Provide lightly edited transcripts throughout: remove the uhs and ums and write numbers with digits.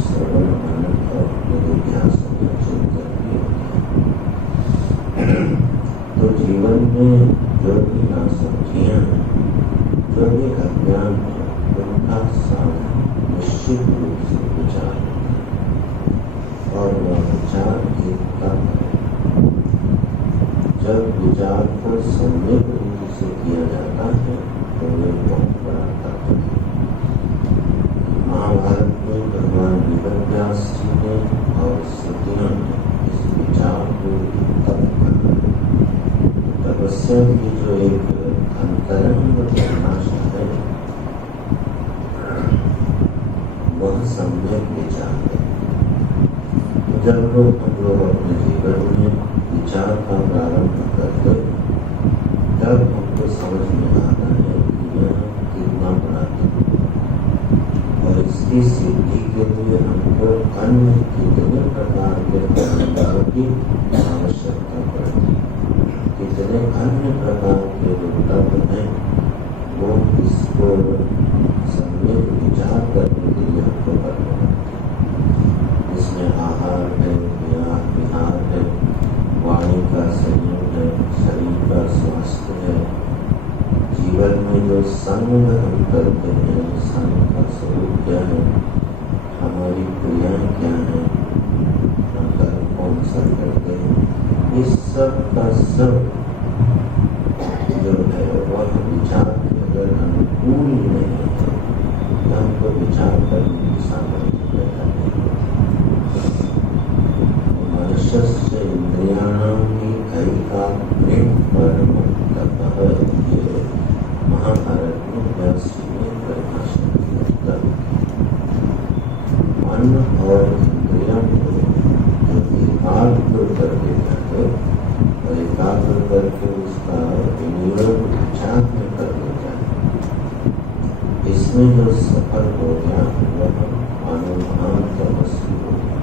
श्रवण मनन और निधिध्यासन समियां चुनकर भी होती हैं। तो जीवन में जो भी नासमझियां हैं, जो भी अज्ञान है, उनका साथ निश्चित रूप से विचार होता है और वह विचार एकता है। जब विचार को सम्यक रूप से किया जाता है तो वे बहुत बड़ा तत्व है। महाभारत में भगवान वेदव्यास जी ने और श्रुतियों ने इस विचार को तप कहा है। तपस्या की जो एक अंतरंग परिभाषा है वह सम्यक विचार है। जब हम लोग अपने जीवन में विचार का प्रारंभ करते तब हमको समझ में आता है कि यह कितना बड़ा है और इसकी सिद्धि के लिए हमको अन्य कितने प्रकार के कर्मों की आवश्यकता पड़ती है। कितने अन्य प्रकार के जो तत्व हैं वो इसको सम्यक विचार करने के लिए हमको करना पड़ता है। इसमें आहार है, विहार है, वाणी का संयम है, शरीर का स्वास्थ्य है, जीवन में जो संग हम करते हैं, संग का स्वरूप क्या है, हमारी क्रियाएं क्या है, हम कर्म कौन सा करते हैं, इस सब का सब जो है वह विचार के अगर अनुकूल नहीं है तो हमको विचार करने की सामर्थ्य पैदा नहीं होती। मनुष्य से इंद्रियाणाम की ऐकाग्र्यं परमं तपः, ये महाभारत में व्यास जी ने परिभाषा की। मन और इंद्रियों को जो एकाग्र कर देता है और एकाग्र करके उसका विनियोग विचार में कर देता है, इसमें जो सफल हो गया वह महान तपस्वी हो गया।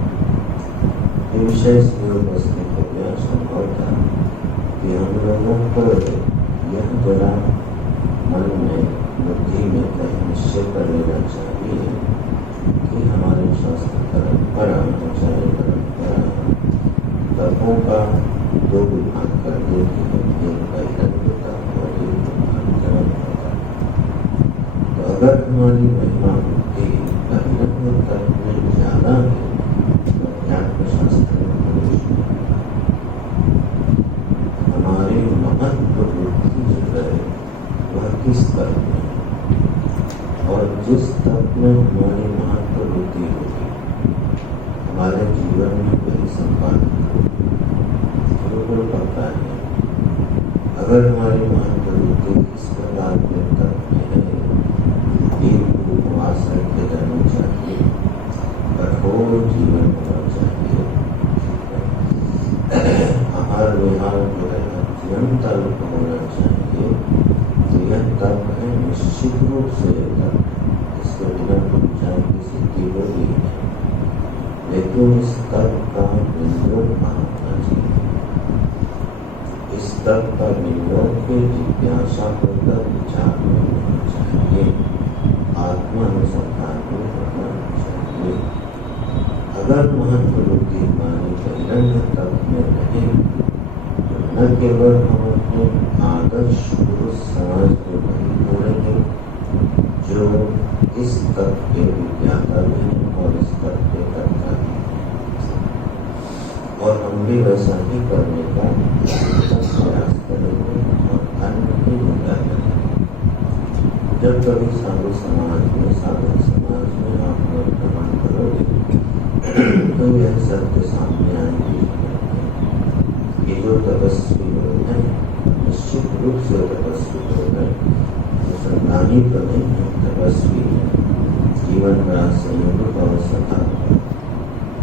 विषय से उपस्थित हो गया। संभव था कि हम लोगों को यह जरा मन में बुद्धि में कहीं निश्चय कर लेना चाहिए कि हमारे शास्त्र परंपरा, चाहे परंपरा तपों का दो विभाग कर देती है, एक वैकल्पिकता और एक ज्ञान होता है। तो अगर हमारी महिमा बुद्धि वैकल्पिकता में ज्यादा है तो अध्यात्म शास्त्र में प्रवेश नहीं होगा। हमारी महत्व बुद्धि जो है वह किस तत्व में है और जिस तत्व में हमारी महत्व बुद्धि होगी हमारे जीवन में वही संपादन बिल्कुल पड़ता है। अगर हमारी महत्व बुद्धि इस प्रकार के तत्व में है, एक उपवास रखे जाना चाहिए, कठोर जीवन होना चाहिए, आहार विहार जो है अत्यंत अल्प होना चाहिए, तो यह तप है निश्चित रूप से तप, इसके बिना विचार की सिद्धि होगी नहीं। लेकिन इस तप का विनियोग कहाँ होना चाहिए? इस तप का विनियोग के जिज्ञासा होकर विचार में होना चाहिए, आत्मानुसंधान में होना चाहिए। अगर महत्व बुद्धि हमारी बहिरंग तप में रहे तो न केवल हम अपने आदर्श पुरुष समाज में बही होंगे जो इस तप के विज्ञाता भी हैं और इस तप के कर्ता भी हैं, और हम भी वैसा ही करने का प्रयास करेंगे और अन्य भी निंदा करेंगे। जब कभी साधु समाज में, साधु समाज में आप लोग भ्रमण करोगे तो यह सत्य सामने आएगी कि जो तपस्वी लोग हैं निश्चित रूप से तपस्वी लोग हैं, संतानी तो नहीं है, तपस्वी है, जीवन का संयोग और सता,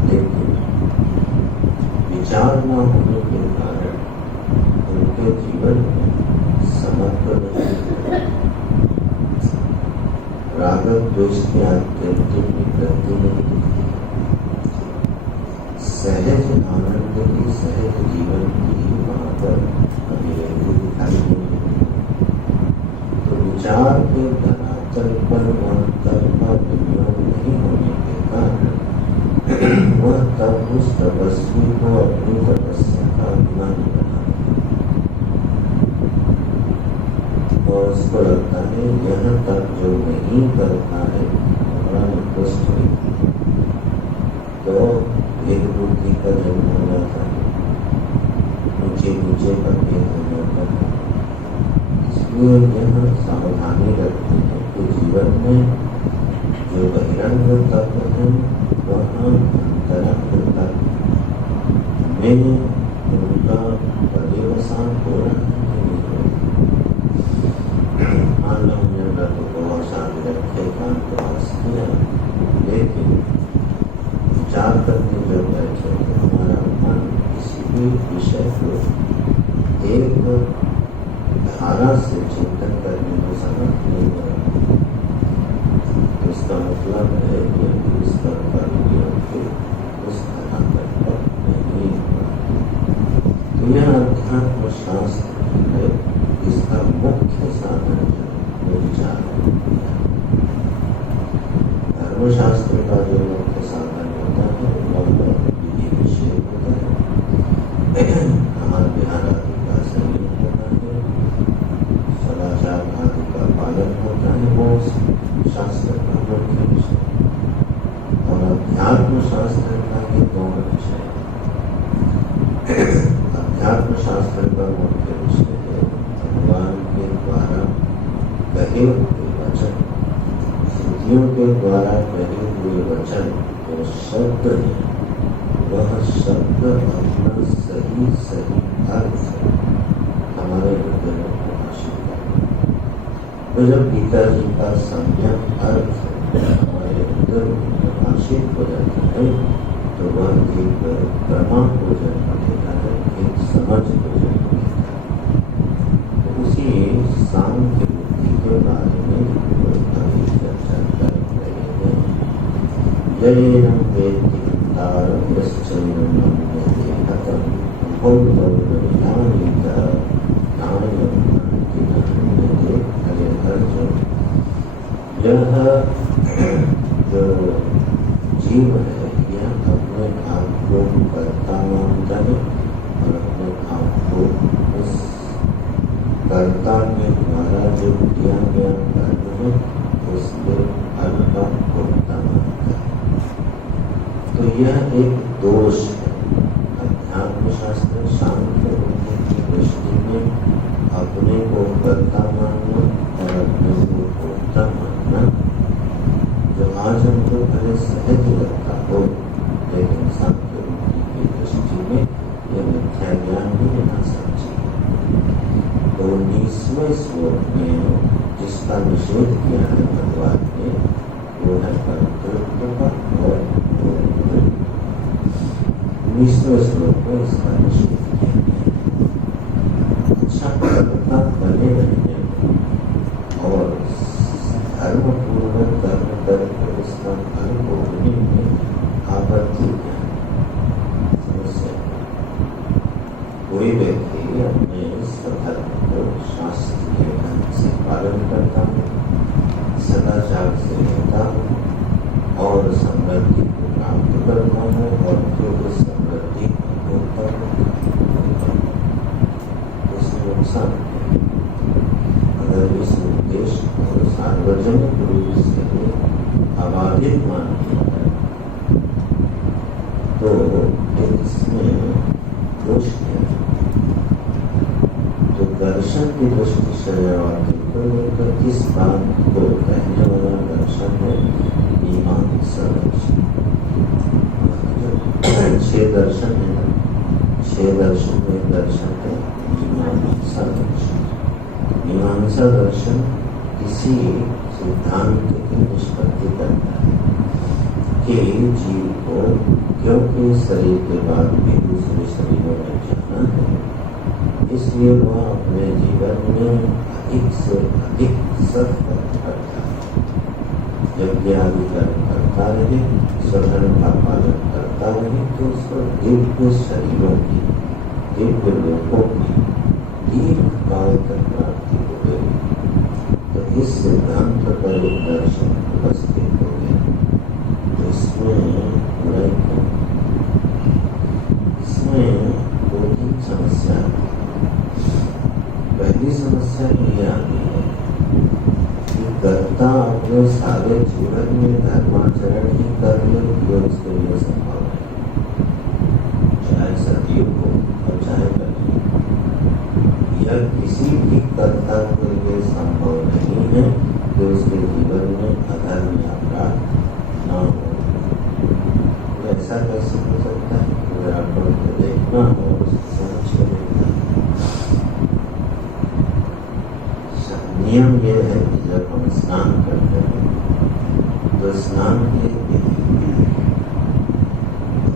लेकिन विचार न होने के कारण उनके जीवन में समर्पण नहीं, राग द्वेष के आत्यंतिक निवृत्ति नहीं, सहज आनंद की, सहज जीवन की वहाँ पर अभिव्यक्ति दिखाई देती। तो विचार के धरातल पर वह तप का विनियोग नहीं होने के कारण वह तब उस तपस्वी को अपनी तपस्या का अभिमानी बना और उसको लगता है यहाँ तक जो नहीं करता है बड़ा निकृष्ट है, तो एक बुद्धि का जन्म हो जाता है, ऊंचे ऊंचे का भेद हो जाता है। इसलिए यहाँ सावधानी रखते हैं कि जीवन में जो बहिरंग तत्व है वह अंतरंग तत्व में उनका पर्यवसान हो रहा है। मान लो हमने व्रत उपवास शांति रखे, एकांतवास किया, लेकिन विचार करने जब बैठे तो हमारा मन किसी भी विषय को एक धारा से चिंतन करने में समर्थ नहीं हो रहा। इसका मतलब है कि उस पर उस धारा पर नहीं हुआ। तो यह अध्यात्म शास्त्र है, इसका मुख्य साधन जो विचार है। धर्मशास्त्र का जो मुख्य साधन होता है वह विधि विषय होता है, आहार विहार आदि का संयम होता है, सदाचार आदि का पालन होता है, वो शास्त्र का मुख्य विषय। और अध्यात्म शास्त्र का ये दोनों विषय। अध्यात्म शास्त्र का मुख्य विषय है भगवान के द्वारा कहे हुए वचन, श्रुतियों के द्वारा कहे हुए वचन जो शब्द है, वह शब्द अपना सही सही अर्थ हमारे हृदय में प्रकाशित करे। तो जब गीता जी का सम्यक अर्थ हमारे हृदय में प्रकाशित हो जाता है तो वह एक प्रमा को जन्म देता है, एक समझ को जन्म देता है। तो उसी सांख्य बुद्धि के बारे में अभी चर्चा कर रहे हैं। ययेनं वेत्ति हन्तारं यश्चैनं मन्यते हतं भोक्तव्यं विनानीत नान्यं हन्ति न हन्यते। अरे अर्जुन, यह जो जीव है यह अपने आप को कर्ता मानता है और अपने आप को उस कर्ता के द्वारा जो किया गया कर्म है उसके फल का भोक्ता मानता है। तो यह एक दोष है। अध्यात्म शास्त्र सांख्य की दृष्टि में अपने को कर्ता मानना और अपने को भोक्ता मानना जो आज हमको भले सहज लगता हो, लेकिन सांख्य की दृष्टि में यह मिथ्या ज्ञान ही बिना समझे। तो 19वें श्लोक में जिसका निषेध किया है भगवान ने वो है कर्तृत्व का और 19वें श्लोक में इसका निषेध किया गया। अच्छा कर्ता बने रहने और धर्म पूर्वक कर्म करके उसका फल भोगने में आपत्ति क्या समस्या? कोई व्यक्ति अपने स्वधर्म को शास्त्रीय ढंग से पालन करता है, सदाचार से रहता है और समृद्धि को प्राप्त करता है और जो उस समृद्धि को भोगता है उसमें नुकसान है। अगर इस उद्देश्य को सार्वजनिक रूप से अबाधित मान लिया जाए तो इसमें दोष क्या है? तो दर्शन की दृष्टि से तो इस बात को कहने वाला दर्शन है मीमांसा दर्शन। 6 दर्शन है ना, 6 दर्शन में दर्शन है मीमांसा दर्शन। मीमांसा दर्शन किसी सिद्धांत की निष्पत्ति करता है कि जीव को क्योंकि शरीर के बाद भी दूसरे शरीरों में जाना है, इसलिए वह अपने जीवन में अधिक से अधिक सत्कर्म करता है। यज्ञ आदि कर्म करता रहे, स्वधर्म का पालन करता रहे तो उसको दिव्य शरीरों की, दिव्य लोकों की दीर्घ काल तक प्राप्ति हो गई। तो इस सिद्धांत पर एक दर्शन उपस्थित हो गया। तो इसमें बुराई क्या? इसमें दो तीन समस्या है। पहली समस्या ये आती है कि कर्ता अपने सारे जीवन में धर्माचरण ही कर ले, ये उसके लिए संभव है, चाहे सतयुग हो और चाहे कलयुग। यह किसी भी कर्ता के लिए संभव नहीं है कि उसके जीवन में अधर्म या अपराध न हो। ऐसा कैसे हो सकता है? अगर आपको देखना हो, समझ के देखना। नियम यह है कि जब हम स्नान करते हैं तो स्नान की विधि,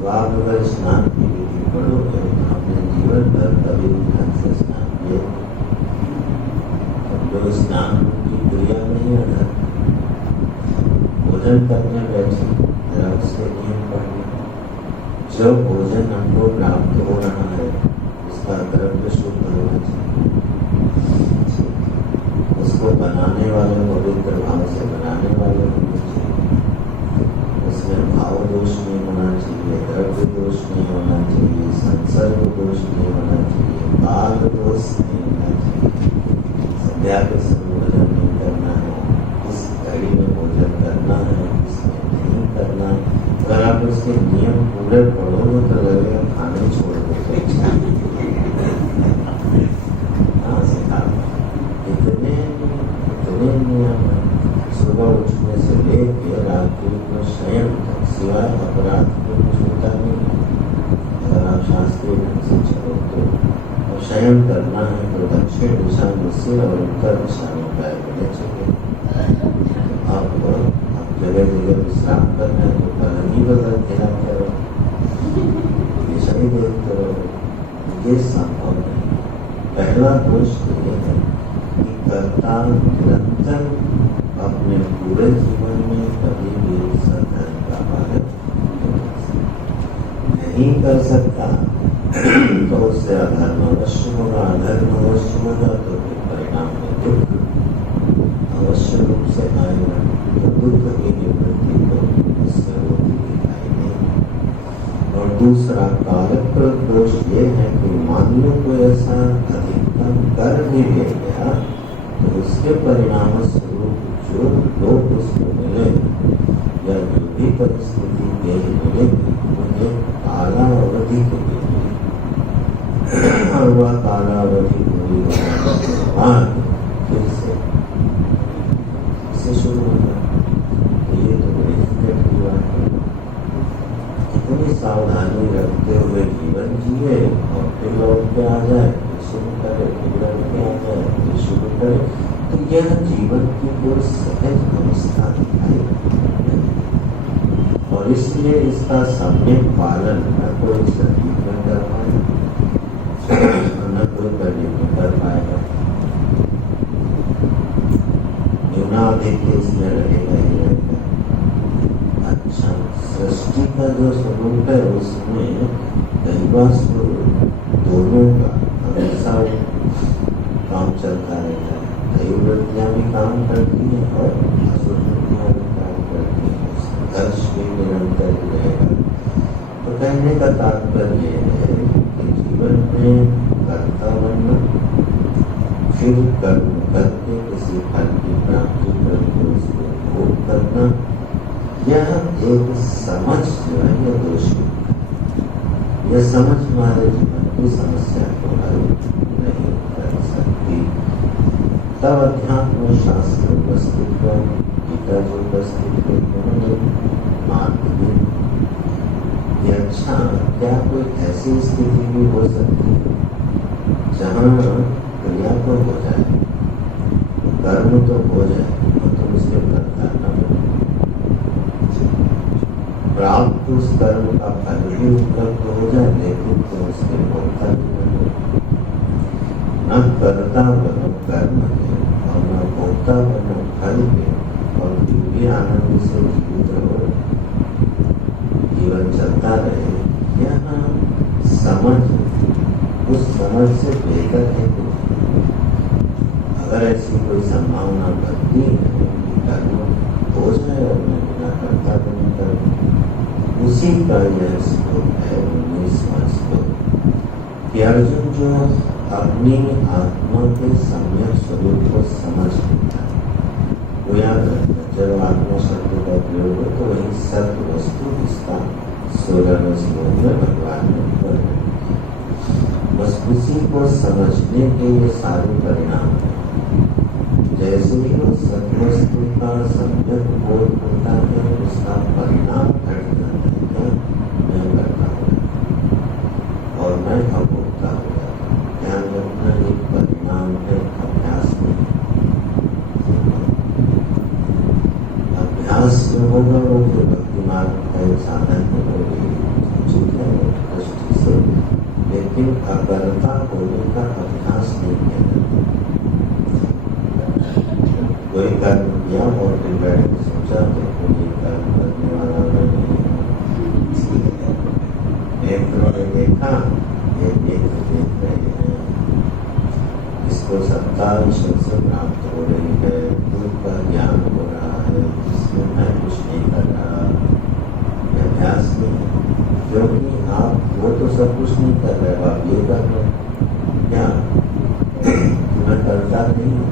आप अगर स्नान की विधि पढ़ोगे तो अपने जीवन भर कभी भी ढंग से स्नान किए, जो स्नान की क्रिया नहीं है। भोजन करने बैठे जरा उसके नियम पढ़िए। जो भोजन हमको प्राप्त हो रहा है उसका द्रव्य शुद्ध होना चाहिए, उसको बनाने वाले पवित्र भाव से बनाने वाले होने चाहिए, उसमें भाव दोष नहीं होना चाहिए, द्रव्य दोष नहीं होना चाहिए, संसर्ग दोष नहीं होना चाहिए, काल दोष नहीं होना चाहिए। संध्या के समय भोजन नहीं करना है, इस घड़ी में भोजन करना है, इसमें नहीं करना है। अगर आप उसके नियम पूरे पढ़ोगे तो लगेगा खाने छोड़ देते इतने नियम है। सुबह उठने से लेकर रात्रि को शयन तक सिवाय अपराध को कुछ होता नहीं है। अगर आप शास्त्रीय ढंग से चलो तो और शयन करना है तो दक्षिण दिशा में सिर और उत्तर दिशा में पैर होने चाहिए। आप जगह जगह विश्राम करना है तो पहले बदल देना करो, दिशा ही देखते रहो। ये संभव नहीं। पहला दोष ये है कि कर्ता निरंतर अपने पूरे जीवन में कभी भी सद्धर्म का पालन नहीं कर सकता तो उससे अधर्म अवश्य होगा। अधर्म अवश्य होगा तो परिणाम में दुख अवश्य रूप से आएगा। तो दुख की निवृत्ति तो उससे होती दिखाई नहीं। और दूसरा कारक दोष ये है कि मान लो कोई ऐसा अधिकतम कर भी ले गया तो उसके परिणाम स्वरूप जो लोग उसको मिले या जो भी परिस्थिति देश मिलेगी मुझे कालावधि के लिए और वह कालावधि पूरी होने के बाद फिर से शुरू होगा। ये तो बड़ी दिक्कत की बात है। इतनी सावधानी रखते हुए जीवन जिए और फिर लौट के आ जाए, शुरू करे, फिर लौट के आ जाए, फिर शुरू करे, तो यह जीवन की कोई सहज अवस्था दिखाई नहीं। और इसलिए इसका सम्यक पालन न कोई संगीत में कर पाएगा न कोई करने में कर पाएगा। न्यूनाधिक इसमें रहेगा ही रहेगा। अच्छा, सृष्टि का जो स्वरूप है उसमें दैवा स्वरूप दोनों का हमेशा काम चलता रहता है। दैववृत्तियाँ भी काम करती हैं और असुरवृत्तियाँ भी काम करती हैं। संघर्ष भी निरंतर ही रहेगा। तो कहने का तात्पर्य है कि जीवन में कर्ता बनना, फिर कर्म करके किसी फल की प्राप्ति करके उसको भोग करना, यह एक समझ जो है यह दोषी। यह समझ हमारे जीवन की समस्या को हल नहीं कर सकती। तब अध्यात्म शास्त्र उपस्थित है, गीता जो उपस्थित है उन्होंने मान दी। अच्छा, क्या कोई ऐसी स्थिति भी हो सकती है जहाँ क्रिया तो हो जाए, कर्म तो हो जाए और तुम उसके कर्ता न बनो, प्राप्त उस कर्म का फल भी उपलब्ध हो जाए लेकिन तुम उसके भोक्ता भी बनो। न कर्ता बनो कर्म के और न भोक्ता बनो फल के, और फिर भी आनंद से जीवित रहो, जीवन चलता रहे। यहाँ समझ, उस समझ से बेहतर है कि अगर ऐसी कोई संभावना बनती है कि कर्म हो जाए और मैं बिना कर्ता बने करूँ, उसी का यह श्लोक है 19वां श्लोक। कि अर्जुन जो अपनी आत्मा के सम्यक स्वरूप को समझ लेता है, वो याद रखना, जब आत्मा शब्द का प्रयोग हो तो वही सत्य वस्तु इसका 16वें श्लोक में भगवान ने वर्णन किया। बस उसी को समझने के ये सारे परिणाम हैं। जैसे ही वो सत्वस्तु का सम्यक बोध होता है, उसका परिणाम घट जाता है। क्या? मैं करता हूँ और मैं अभोक्ता हो जाता हूँ। ध्यान रखना, ये परिणाम है, अभ्यास नहीं। अभ्यास जो होगा वो जो भक्ति मार्ग का एक साधन होगी, ठीक है, दृष्टि से, लेकिन अकर्ता होने का अभ्यास नहीं किया जाता। कोई कर्म किया और फिर बैठ के सोचा तो कोई कर्म करने वाला नहीं। नेत्र ने देखा, ये नेत्र देख रहे हैं, इसको सत्ता ईश्वर से प्राप्त हो रही है, दूध का ज्ञान हो रहा है, इसमें मैं कुछ नहीं कर रहा। यह अभ्यास नहीं है, क्योंकि आप वो तो सब कुछ नहीं कर रहे, आप ये कर रहे क्या? मैं करता नहीं हूँ,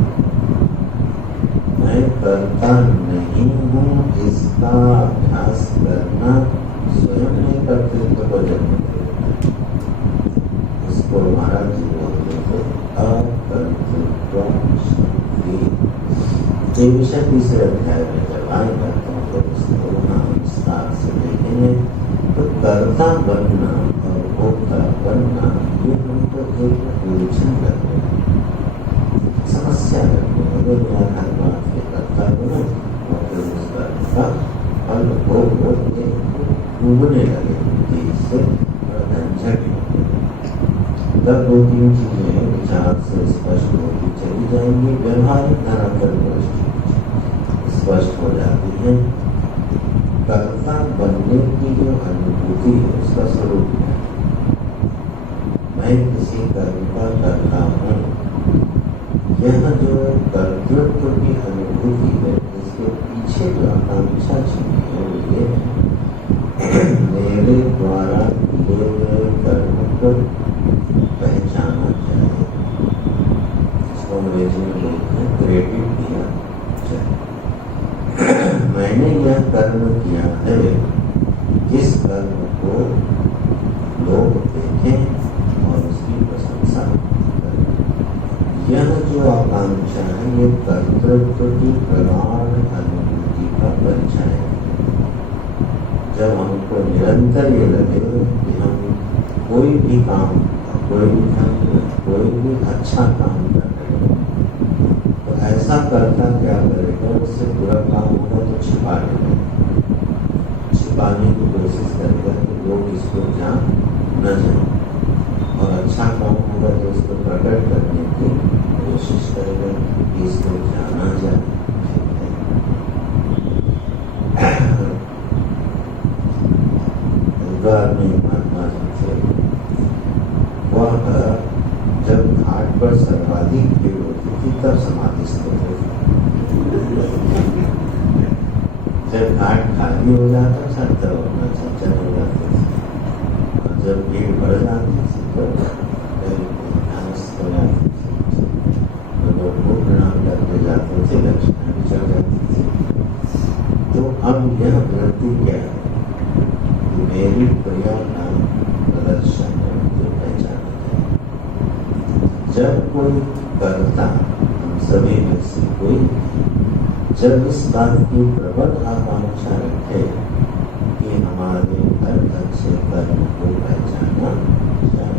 मैं करता नहीं हूँ, इसका अभ्यास करना स्वयं में कर्तृत्व को जन्म देता है। इसको महाराज जी बोलते थे अकर्तृत्व शक्ति। ये विषय तीसरे अध्याय में जब आएगा तो उसको वहाँ विस्तार से देखेंगे। तो कर्ता बनना और भोक्ता बनना, ये हम तो एक उलझन करते हैं, समस्या करते हैं। अगर मैं हर बात के करता बना और फिर उस कर्म का फल भोग के उगने लगे, इससे झंझट होते हैं। तब दो तीन चीजें विचार से स्पष्ट होती चली जाएंगी, व्यवहारिक धरातल पर स्पष्ट हो जाती है। कर्ता बनने की जो अनुभूति है, उसका स्वरूप है मैं किसी कर्म का करता हूँ। यह जो कर्तृत्व की अनुभूति है, इसके पीछे जो आकांक्षा छिपी है वो ये मेरे द्वारा किए गए कर्म को पहचाना जाए। इसको अंग्रेजी में बोलते हैं क्रेडिट दिया जाए। मैंने यह कर्म किया है, जिस कर्म को लोग देखें और उसकी प्रशंसा करें। यह जो आकांक्षा है, ये कर्तृत्व की प्रगाढ़ अनुभूति का परिचय है। जब हमको निरंतर ये लगे कि हम कोई भी काम, कोई भी धर्म, कोई भी अच्छा काम कर रहे हैं, तो ऐसा करता क्या करेगा, उससे बुरा काम होगा तो छिपा लेगा, छिपाने की कोशिश करेगा कि लोग इसको जान न जाए, और अच्छा काम होगा तो उसको प्रकट करने की कोशिश करेगा कि इसको जाना जाए। महात्मा जी थे, वह जब घाट पर सर्वाधिक भीड़ होती थी तब समाधिस्थ होते थे। जब घाट खाली हो जाता था तब अपना चर्चा हो जाते थे, और जब भीड़ बढ़ जाती थी तो ध्यानस्थ हो जाते थे, तो लोग को प्रणाम करके जाते थे, दक्षिणा भी चढ़ जाती थी। तो अब यह वृत्ति क्या है? मेरी क्रिया का प्रदर्शन जो पहचाना जाए। जब कोई कर्ता, हम सभी में से कोई, जब इस बात की प्रबल आकांक्षा रखे कि हमारे हर अच्छे कर्म को पहचाना जाए,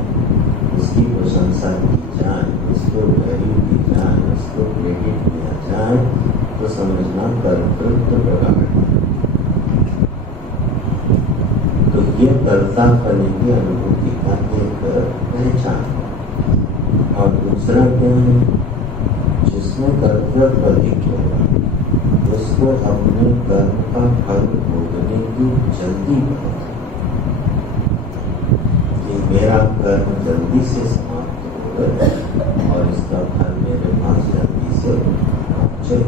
उसकी प्रशंसा की जाए, उसको वैल्यू दी जाए, उसको क्रेडिट दिया जाए, तो समझना कर्तृत्व प्रकट। तो ये कर्ता पने की अनुभूति का एक पहचान है। और दूसरा क्या है? जिसमें कर्तव्य अधिक होगा उसको अपने कर्म का फल भोगने की जल्दी बहुत है कि मेरा कर्म जल्दी से समाप्त होगा और इसका फल मेरे पास जल्दी से पहुंचे।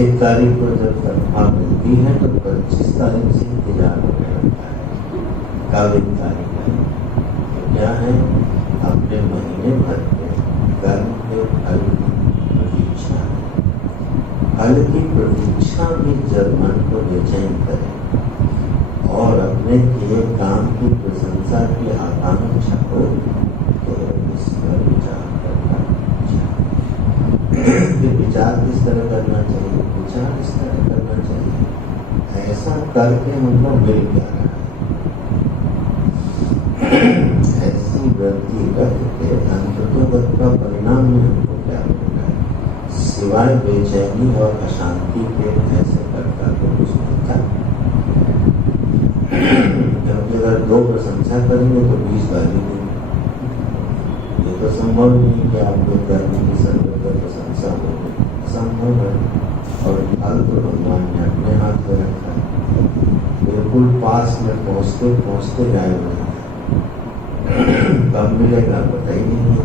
1 तारीख को जब तनख्वाह मिलती है तो 25 तारीख से इंतजार होने लगता है, कब 1 तारीख है, क्या है? अपने महीने भर के कर्म के फल की प्रतीक्षा है। फल की प्रतीक्षा भी जब मन को बेचैन करे और अपने किए काम की प्रशंसा की आकांक्षा हो तो इस पर विचार करना चाहिए। फिर विचार किस तरह करना चाहिए? विचार इस तरह करना चाहिए, ऐसा करके हमको मिल क्या रहा है, ऐसी वृत्ति करके अंततोगत का परिणाम में हमको क्या मिल रहा है, सिवाय बेचैनी और अशांति के ऐसे करता तो कुछ मिलता। क्योंकि अगर दो प्रशंसा करेंगे तो 20 गाली देंगे। ये तो संभव नहीं कि आपके कर्म की सर्वत्र प्रशंसा हो, असंभव है। और फल तो भगवान ने अपने हाथ में रखा है, बिल्कुल पास में पहुँचते पहुँचते गायब हो जाता है। कब मिलेगा पता ही नहीं है।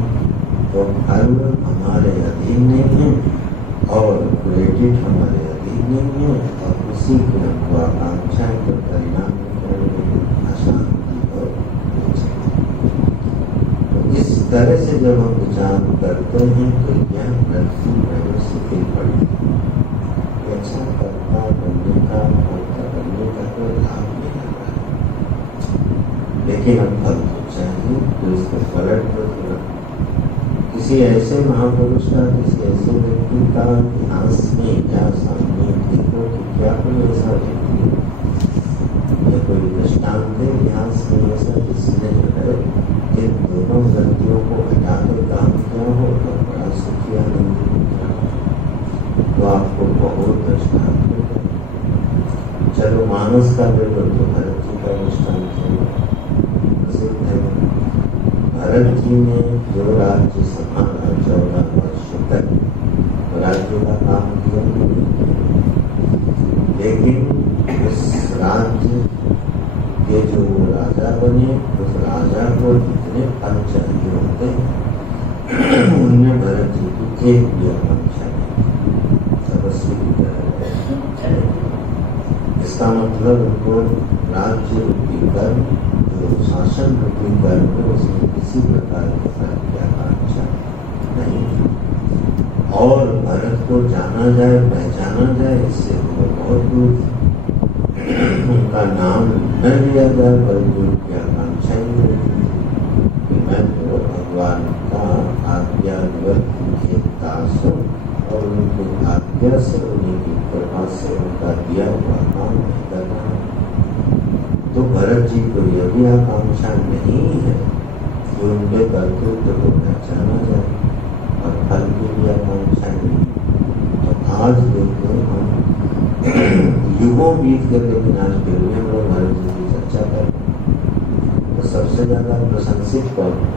तो फल हमारे अधीन नहीं है और क्रेडिट हमारे अधीन नहीं है, और उसी की हमको आकांक्षा के परिणाम अशांति और इस तरह से जब हम विचार करते हैं तो यह वृत्ति शिथिल पड़ती है। अच्छा कर्ता बनने का कोई लाभ नहीं लग रहा है, लेकिन हम फल तो चाहिए तो इसको पलट कर किसी ऐसे महापुरुष का, किसी ऐसे व्यक्ति का इतिहास में या सामने देखो कि क्या कोई ऐसा व्यक्ति या कोई दृष्टांत है इतिहास में ऐसा जिसने जो है इन दोनों व्यक्तियों को हटाकर काम किया हो और बड़ा सुखी आनंदित किया हो, तो आपको बहुत दृष्टांत होगा। चलो मानस का देखो तो भरत जी का दृष्टांत प्रसिद्ध है। भरत जी ने जो राज्य संभाला 14 वर्ष तक राज्य का काम किया, लेकिन उस राज्य के जो राजा बने, उस राजा को जितने फल चाहिए होते उनमें भरत जी की एक भी आकांक्षा नहीं, तपस्वी की तरह। इसका मतलब उनको राज्य रूपी कर्म, जो शासन रूपी कर्म है, उसमें किसी प्रकार के फल की आकांक्षा नहीं। और भरत को जाना जाए, पहचाना जाए, इससे वो बहुत दूर, उनका नाम न लिया जाए, बल्कि उनकी आकांक्षा ही नहीं कि मैं तो भगवान का आज्ञा एक दास हूँ और उनकी आज्ञा से, उन्हीं की कृपा से उनका दिया हुआ काम करना है। तो भरत जी को यह भी आकांक्षा नहीं है कि उनके कर्तव्य को पहचाना जाए और फल की भी आकांक्षा नहीं। तो आज देखो हम युगों बीत कर, लेकिन आज फिर भी हम लोग भरत जी की चर्चा कर, तो सबसे ज्यादा प्रशंसित कौन है?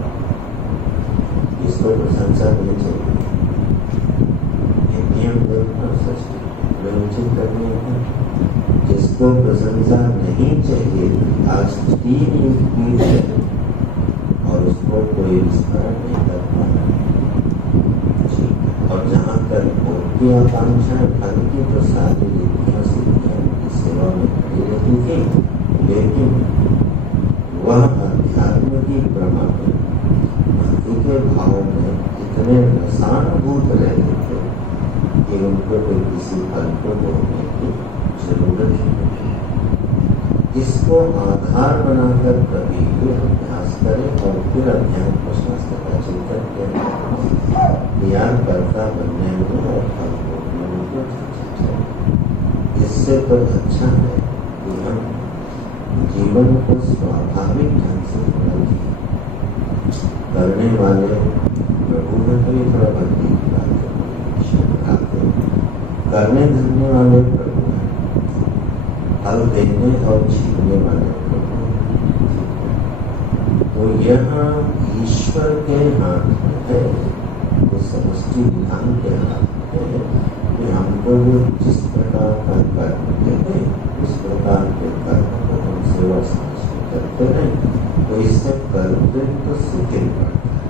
इसको प्रशंसा नहीं चाहिए, नियम देखना सच करने हैं। जिसको प्रशंसा नहीं चाहिए, आज 3 युग बीत गए और उसको कोई स्मरण नहीं कर पा रहा। और जहाँ तक भोग आकांक्षा फल की, तो सारी रीतियाँ सीधियाँ उनकी सेवा में खड़ी रहती थी, लेकिन वह अध्यात्म की प्रमाण भक्ति के भाव में इतने रसानुभूत रहते थे कि उनको कोई किसी फल को भोगने की जरूरत ही नहीं। इसको आधार बनाकर कभी भी अभ्यास करें और फिर अध्यात्म शास्त्र का चिंतन करें, ज्ञान कर्ता बनने में और फल भोगने में तो इससे तो अच्छा है कि हम जीवन को स्वाभाविक ढंग से करने वाले प्रभु में तो ये थोड़ा भक्ति की बात है, करने धरने वाले प्रभु हैं, फल देने और छीनने वाले प्रभु। तो यहाँ ईश्वर के हाथ में है, वो समष्टि विधान के हाथ में है कि हमको वो जिस प्रकार का कर्म देते उस प्रकार के कर्म को हम सेवा समझ के करते हैं, तो इससे कर्तव्य तो शिथिल पड़ता है।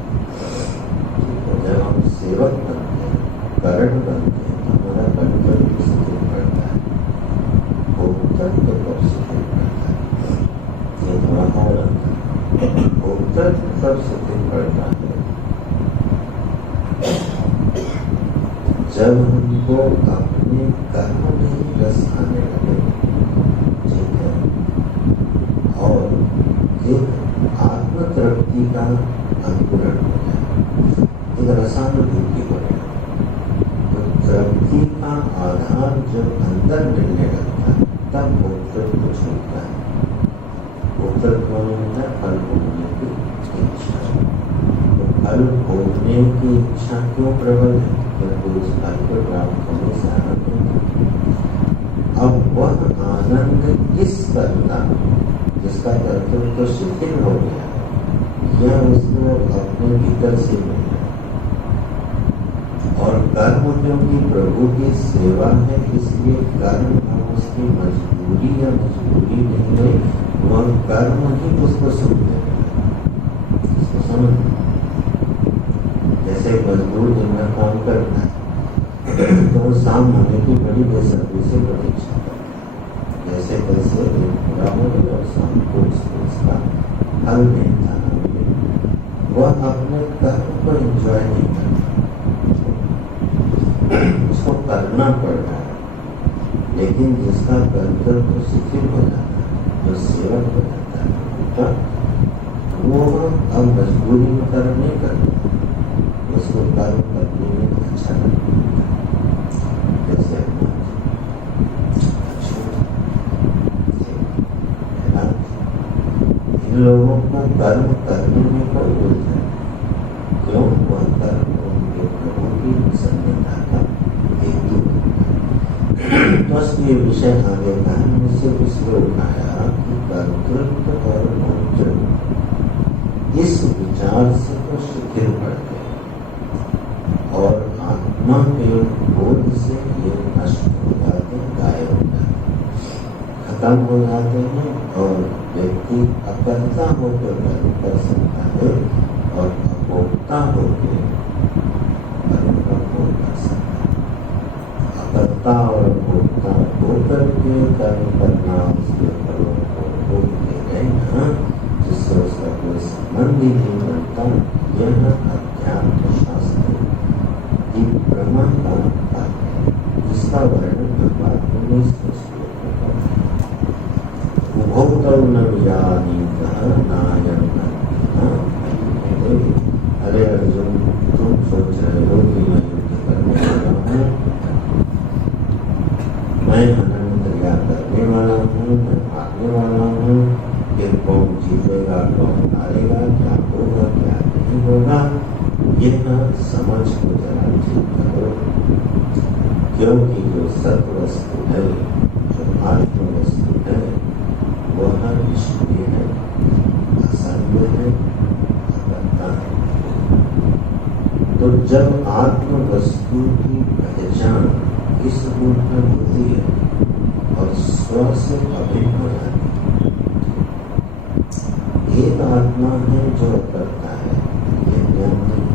जब हम सेवक बनते हैं, करण बनते हैं, तो हमारा कर्तव्य शिथिल पड़ता है, भोक्तव्य तो शिथिल पड़ता है। ये थोड़ा और भोक्तव्य तब शिथिल पड़ता है जब हमको अपने कर्म में ही रस आने लगे, ठीक है, और एक आत्म तृप्ति का अंकुरण हो जाए, एक रसानुभूति हो जाए। तो तृप्ति का आधार जब अंदर मिलने लगता है तब भोक्तृत्व छूटता है। भोक्तृत्व होता है फल भोगने की इच्छा। तो फल भोगने की इच्छा क्यों प्रबल है? तो उस फल को प्राप्त होने से आनंद होता है। अब वह आनंद किस करता जिसका कर्तव्य तो शिथिल हो गया, यह उसको अपने भीतर से मिला। और कर्म क्योंकि प्रभु की सेवा है, इसलिए कर्म हम उसकी मजबूरी या मजबूरी नहीं है, वह कर्म ही उसको सुख देगा। इसको समझ, जैसे मजदूर दिन में काम करता है तो वो शाम होने की बड़ी बेसब्री से प्रतीक्षा करता है, जैसे तैसे दिन पूरा हो गया और शाम को उसका फल मिलता है। वह अपने कर्म को एंजॉय नहीं करता, उसको करना पड़ रहा है। लेकिन जिसका कर्तव्य तो शिथिल हो जाता है, जो सेवक हो जाता है, वो अब मजबूरी में कर्म नहीं करता, उसको कर्म करने में अच्छा लगता है। जैसे इन लोगों को कर्म करने में कोई उलझन, क्यों? वह कर्म उनके प्रभु की संहिता का हेतु है। तो ये विषय आगे का मुझसे इसलिए उठाया कि कर्तृत्व और भोक्तृत्व इस विचार से तो शिथिल पड़ गए और आत्मा के बोध से ये नष्ट हो जाते हैं, गायब हो जाते हैं, खत्म हो जाते हैं और व्यक्ति अकर्ता होकर कर्म कर सकता है और अभोक्ता होकर कर्म का भोग कर सकता है। अकर्ता और भोक्ता होकर के कर्म करना, उसके फलों को भोग के रहना, जिससे उसका कोई संबंध ही नहीं बनता, यह अध्यात्म शास्त्र की ब्रह्मा का भाग है, जिसका वर्णन भगवान 19वें श्लोक में करते हैं। उभौतौ न विजानीतः नायं न भीते। अरे अर्जुन, तुम सोच रहे हो कि मैं युद्ध करने वाला हूँ, मैं अनंत क्रिया करने वाला हूँ, मैं भागने वाला हूँ, फिर कौन जीतेगा कौन हारेगा, क्या होगा क्या नहीं होगा, यह समझ को जरा ठीक करो। क्योंकि जो सत्य वस्तु है, जो आत्म वस्तु है, वह ईश्वरीय है, असंग है, अकर्ता है। तो जब आत्म वस्तु की पहचान इस रूप में होती है और स्व से अभिन्न हो जाती है, एक आत्मा है जो करता है, ये ज्ञान नहीं।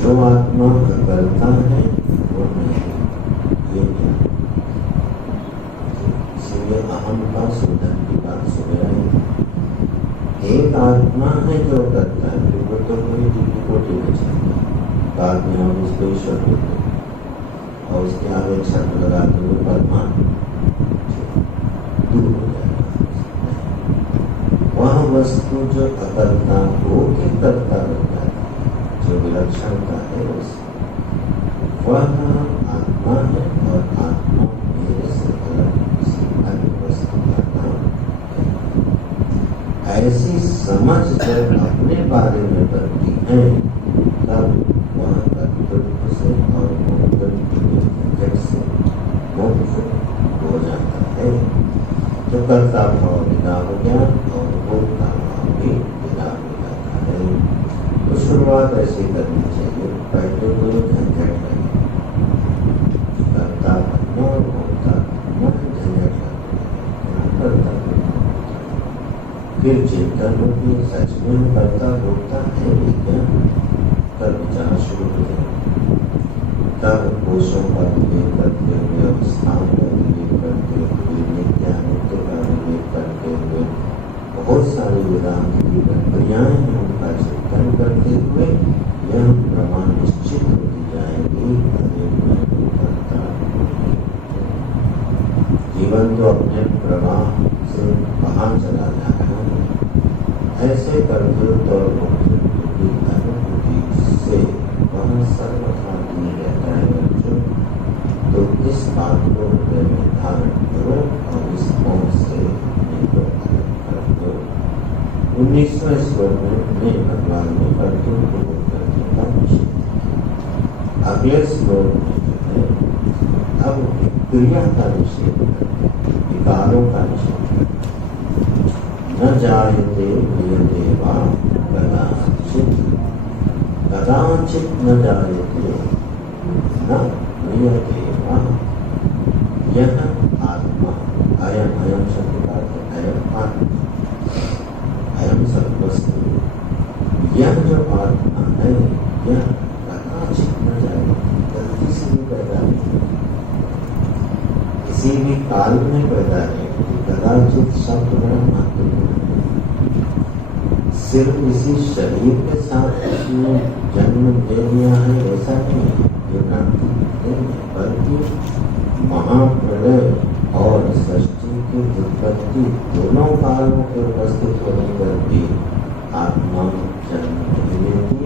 जो आत्मा करता है वो नहीं, ये ज्ञान। इसलिए अहम का शोधन की बात सुन रहे हैं। एक आत्मा है जो करता है, वो तो कोई टीटी कोटी नहीं चलता, बाद में हम उसको ईश्वर कहते हैं और उसके आगे छत लगाते हुए परमात्मा दूर हो जाएगा। वह वस्तु जो अकर्ता हो के करता रहता है, जो विलक्षणता है, वह आत्मा है और आत्मा मेरे से अलग किसी अन्य वस्तु का नाम है। ऐसी समझ जब अपने बारे में बनती है, तब वह कर्तृत्व से और भोक्तृत्व के झंझट से मुक्त हो जाता है। तो कर्ता भाव विदा हो गया और भोक्ता भाव भी विदा हो जाता है। तो शुरुआत ऐसी करनी चाहिए, पहले तो झंझट लगे, कर्ता बनना और भोक्ता बनना झंझट लगता है, फिर चिंतन होगी, सच में कर्ता भोक्ता है भी क्या, कर विचार शुरू हो जाए। तब कोशों का विवेक करते हुए, अवस्थाओं का विवेक करते हुए, नित्यानित्य का विवेक करते हुए बहुत सारी वेदांत की प्रक्रियाएं हैं, उनका चिंतन करते हुए यह प्रमाण निश्चित होती जाएगी। जीवन तो अपने प्रवाह से कहाँ चला जा रहा है, ऐसे कर्तव्य और मुक्ति अनुभूति से वह सर्वथा नहीं रहता है बच्चों। तो इस बात को हृदय में धारण करो और इस मोह से अपने को अलग कर दो। 19वें श्लोक में भगवान ने कर्तव्य को करने का निषेध किया। अगले श्लोक में जो है अब क्रिया का निषेध करते, विकारों का निषेध करते। न जायते म्रियते वा कदाचित्, कदाचित् न जायते न म्रियते वा। यह आत्मा, अयम अयम शब्द का अर्थ अयम आत्मा, अयम सद्वस्तु, यह जो आत्मा है यह कदाचित् न जायते, गलती से भी पैदा नहीं, किसी भी काल में पैदा नहीं। कदाचित शब्द बड़ा महत्वपूर्ण है। सिर्फ इसी शरीर के साथ उसने जन्म दे दिया है ऐसा नहीं है, ये भ्रांति नहीं है, बल्कि महाप्रलय और सृष्टि की उत्पत्ति दोनों कालों के उपस्थित होने पर भी आत्मा जन्म नहीं लेती,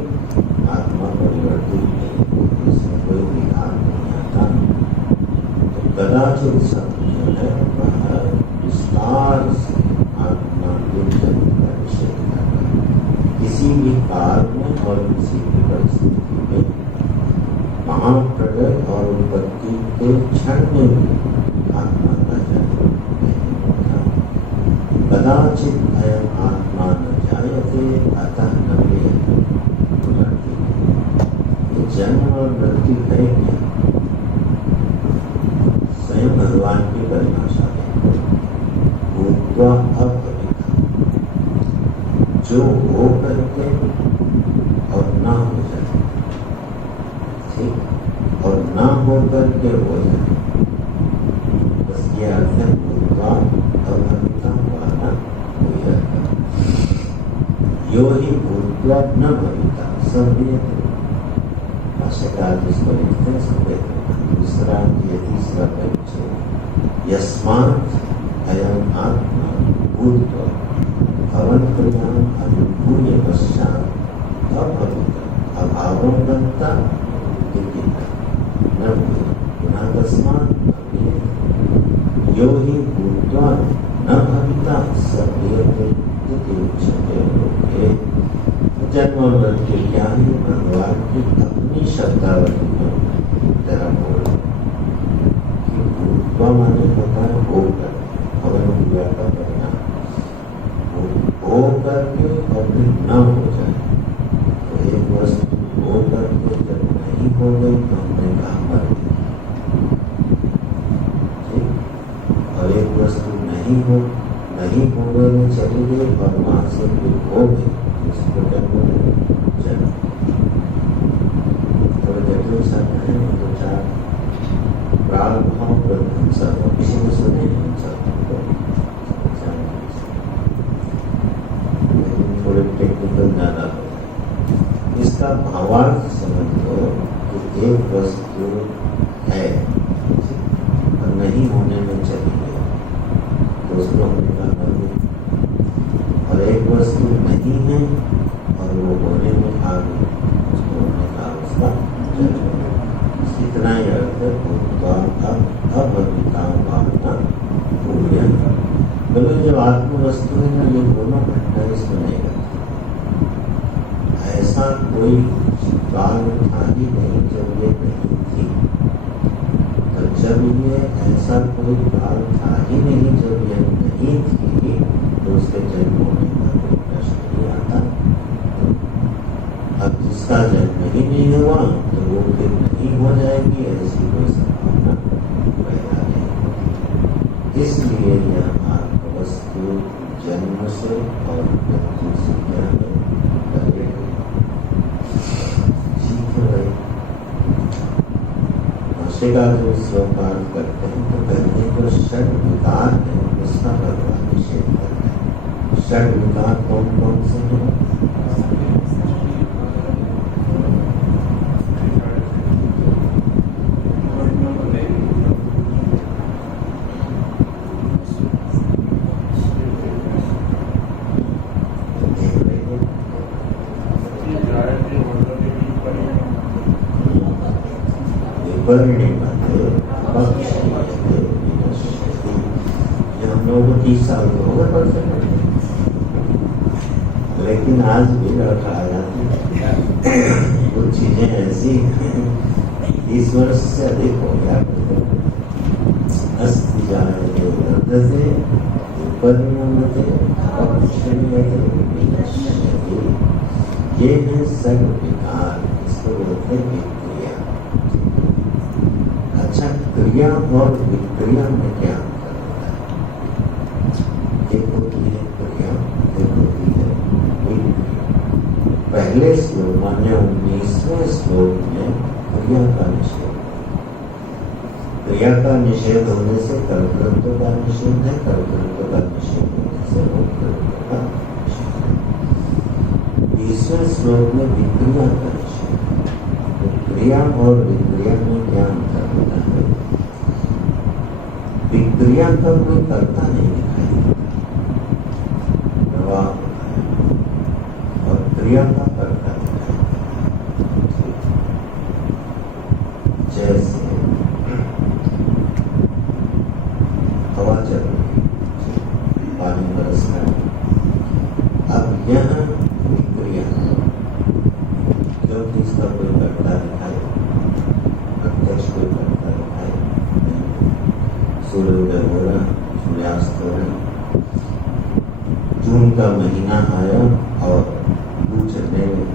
आत्मा परिवर्तित नहीं होती, इसमें कोई विकार नहीं आता। तो कदाचित शब्द जो है वह विस्तार से आत्मा के जन्म का निषेध करता है। किसी भी काल में और किसी भी परिस्थिति में महाप्रलय और उत्पत्ति के क्षण में भी आत्मा का जन्म नहीं होता। कदाचित अयम आत्मा न जायते अतः न म्रियते। ये जन्म और मृत्यु है क्या? स्वयं भगवान की परिभाषा है, भूत्वा अभविता, जो हो करके और ना हो जाए, ठीक, और ना हो करके हो जाए, बस ये अर्थ है भूत्वा अभविता वाला कोई अर्थ। यो ही भूत्वा न भविता सम्यक, भाष्यकार इसको लिखते हैं सम्यक। दूसरा ये तीसरा परिचय, यस्मात् अयम आत्मा भूत्वा भवन्त्रियाम् अभिभूय पश्चात् अभविता अभावं दत्ता इति न पुनः तस्मात् अभ्येत। यो हि भूत्वा न भविता स म्रियते इति उच्यते लोके। जन्म और मृत्यु क्या है? भगवान की अपनी शब्दावली में जरा बोल कि भूत्वा माने होता है होकर, भवन क्रिया का परिणाम, हो करके और फिर न हो जाए। तो एक वस्तु हो करके जब नहीं हो गई तो हमने कहा मर गई, ठीक, और एक वस्तु नहीं हो गई में चली गई और वहां से फिर हो गई, इसको क्या बोले? जन्म। तो जटिल शब्द है, तो चार प्रागभाव प्रथम सर्व, किसी ने सुने इन शब्दों को? थोड़े टेक्निकल ज्यादा हो जाए। इसका भावार्थ समझ लो कि एक वस्तु है और नहीं होने में चली गई तो उसको हमने कहा मर गई, और एक वस्तु नहीं है और वो होने में आ गई, उसको हमने कहा उसका जन्म। इतना ही अर्थ है अभविता भावना भूय। बोले जो आत्म वस्तु है ना, ये दोनों घटना इसमें नहीं करती। ऐसा कोई काल था ही नहीं जब ये नहीं थी, तो जब ये ऐसा कोई काल था ही नहीं जब ये नहीं थी तो उसके जन्म होने का कोई प्रश्न नहीं आता। अब जिसका जन्म ही नहीं हुआ तो वो फिर नहीं हो जाएगी, ऐसी कोई संभावना पैदा नहीं होती। इसलिए यह आत्मवस्तु जन्म से और मृत्यु से क्या है? परे है। ठीक है भाई, भाष्यकार जो श्लोकार करते हैं तो कहते हैं जो षड विकार है उसका भगवान निषेध करते हैं। षड विकार कौन कौन से हैं? हम लोगों को 30 साल तो होगा पढ़ सकते, लेकिन आज भी लौट आ जाती कुछ चीजें ऐसी 30 वर्ष से अधिक हो गया। अस्थि जायते वर्धते परिणमते अपक्षयते विनश्यते, ये है सर्व विकार, इसको बोलते हैं विक्रिया। अच्छा, क्रिया और विक्रिया में क्या अंतर होता है? एक होती है क्रिया, एक होती है विक्रिया। पहले श्लोक माने 19वें श्लोक में क्रिया का निषेध, क्रिया का निषेध होने से कर्तृत्व का निषेध है, कर्तृत्व का निषेध होने से भोक्तृत्व का निषेध है। 20वें श्लोक में विक्रिया का निषेध है। तो क्रिया और विक्रिया में क्या अंतर होता है? विक्रिया का कोई कर्ता नहीं दिखाई देता, प्रवाह होता है, और क्रिया का कर्ता दिखाई देता है। जैसे हवा चल रही, पानी बरस रहा है, अब यह विक्रिया, क्योंकि इसका कोई कर्ता दिखाई, प्रत्यक्ष कोई कर्ता दिखाई नहीं। सूर्योदय हो रहा, सूर्यास्त हो रहा, जून का महीना आया और लू चलने लगी,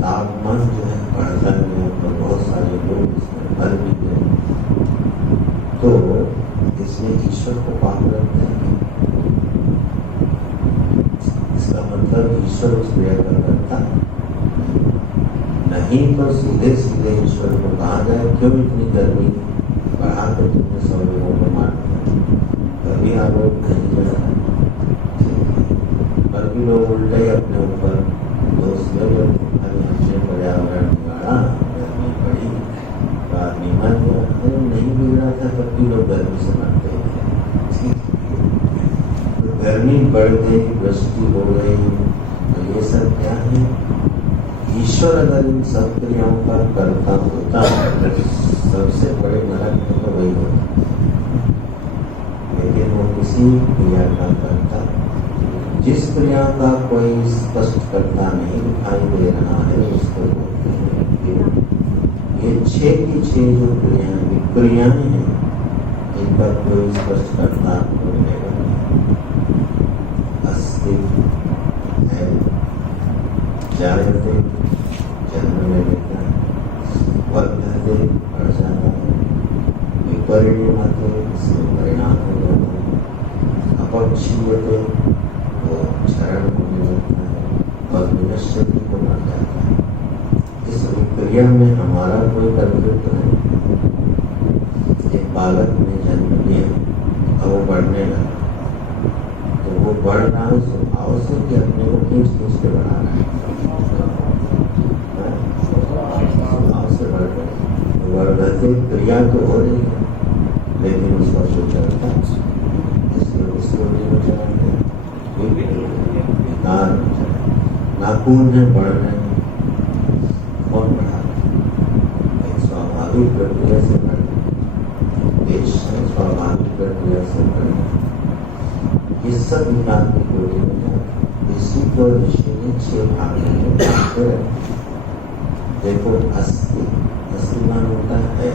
तापमान जो है बढ़ता गया, तो बहुत सारे लोग इसमें मर भी गए। तो इसमें ईश्वर को पाप रखते हैं, इसका मतलब ईश्वर उस क्रिया का करता नहीं। तो सीधे सीधे ईश्वर को कहा जाए, क्यों इतनी गर्मी बढ़ा कर तुमने 100 लोगों को मार दिया? कभी आरोप नहीं लगा, पर भी लोग उल्टे ही अपने ऊपर दोष ले लेते, हमने पर्यावरण बिगाड़ा, गर्मी बढ़ी, तो आदमी मर गया। अरे नहीं बिगड़ा था, तब भी लोग गर्मी से मरते थे। तो गर्मी बढ़ गई, वृष्टि हो गई, तो ये सब क्या है? ईश्वर अगर इन सब क्रियाओं का कर्ता होता है, सबसे बड़े नरक में तो वही होता, लेकिन वो किसी क्रिया का कर्ता, जिस क्रिया का कोई स्पष्ट कर्ता नहीं दिखाई दे रहा है, उसको बोलते हैं। ये 6 की 6 जो क्रियाएं हैं, इनका कोई स्पष्ट कर्ता आपको मिलेगा नहीं। अस्ति है, जायते जन्म ले लेता है, वर्धते बढ़ जाता है, विपरिणमते इसमें परिणाम हो जाता है, अपक्षीयते वो क्षरण होने लगता है, और विनश्यति को मर जाता है। इस विक्रिया में हमारा कोई कर्तृत्व नहीं। एक बालक ने जन्म लिया, अब वो बढ़ने लगा, तो वो बढ़ रहा है स्वभाव से कि अपने को खींच खींच के बढ़ा रहा है, स्वभाव से बढ़ रहा है। वर्धते क्रिया तो हो रही है, लेकिन उसका कोई करता, इसलिए उसको नहीं चलाते, विकार में चला। नाखून है, बढ़ रहे हैं, कौन बढ़ा? स्वाभाविक प्रक्रिया से बढ़, देश है स्वाभाविक प्रक्रिया से बढ़, ये सब विकार की कोटि में जाते। इसी को ऋषि ने 6 भाग में बांटते रखे। देखो, अस्थि, अस्थि मान होता है,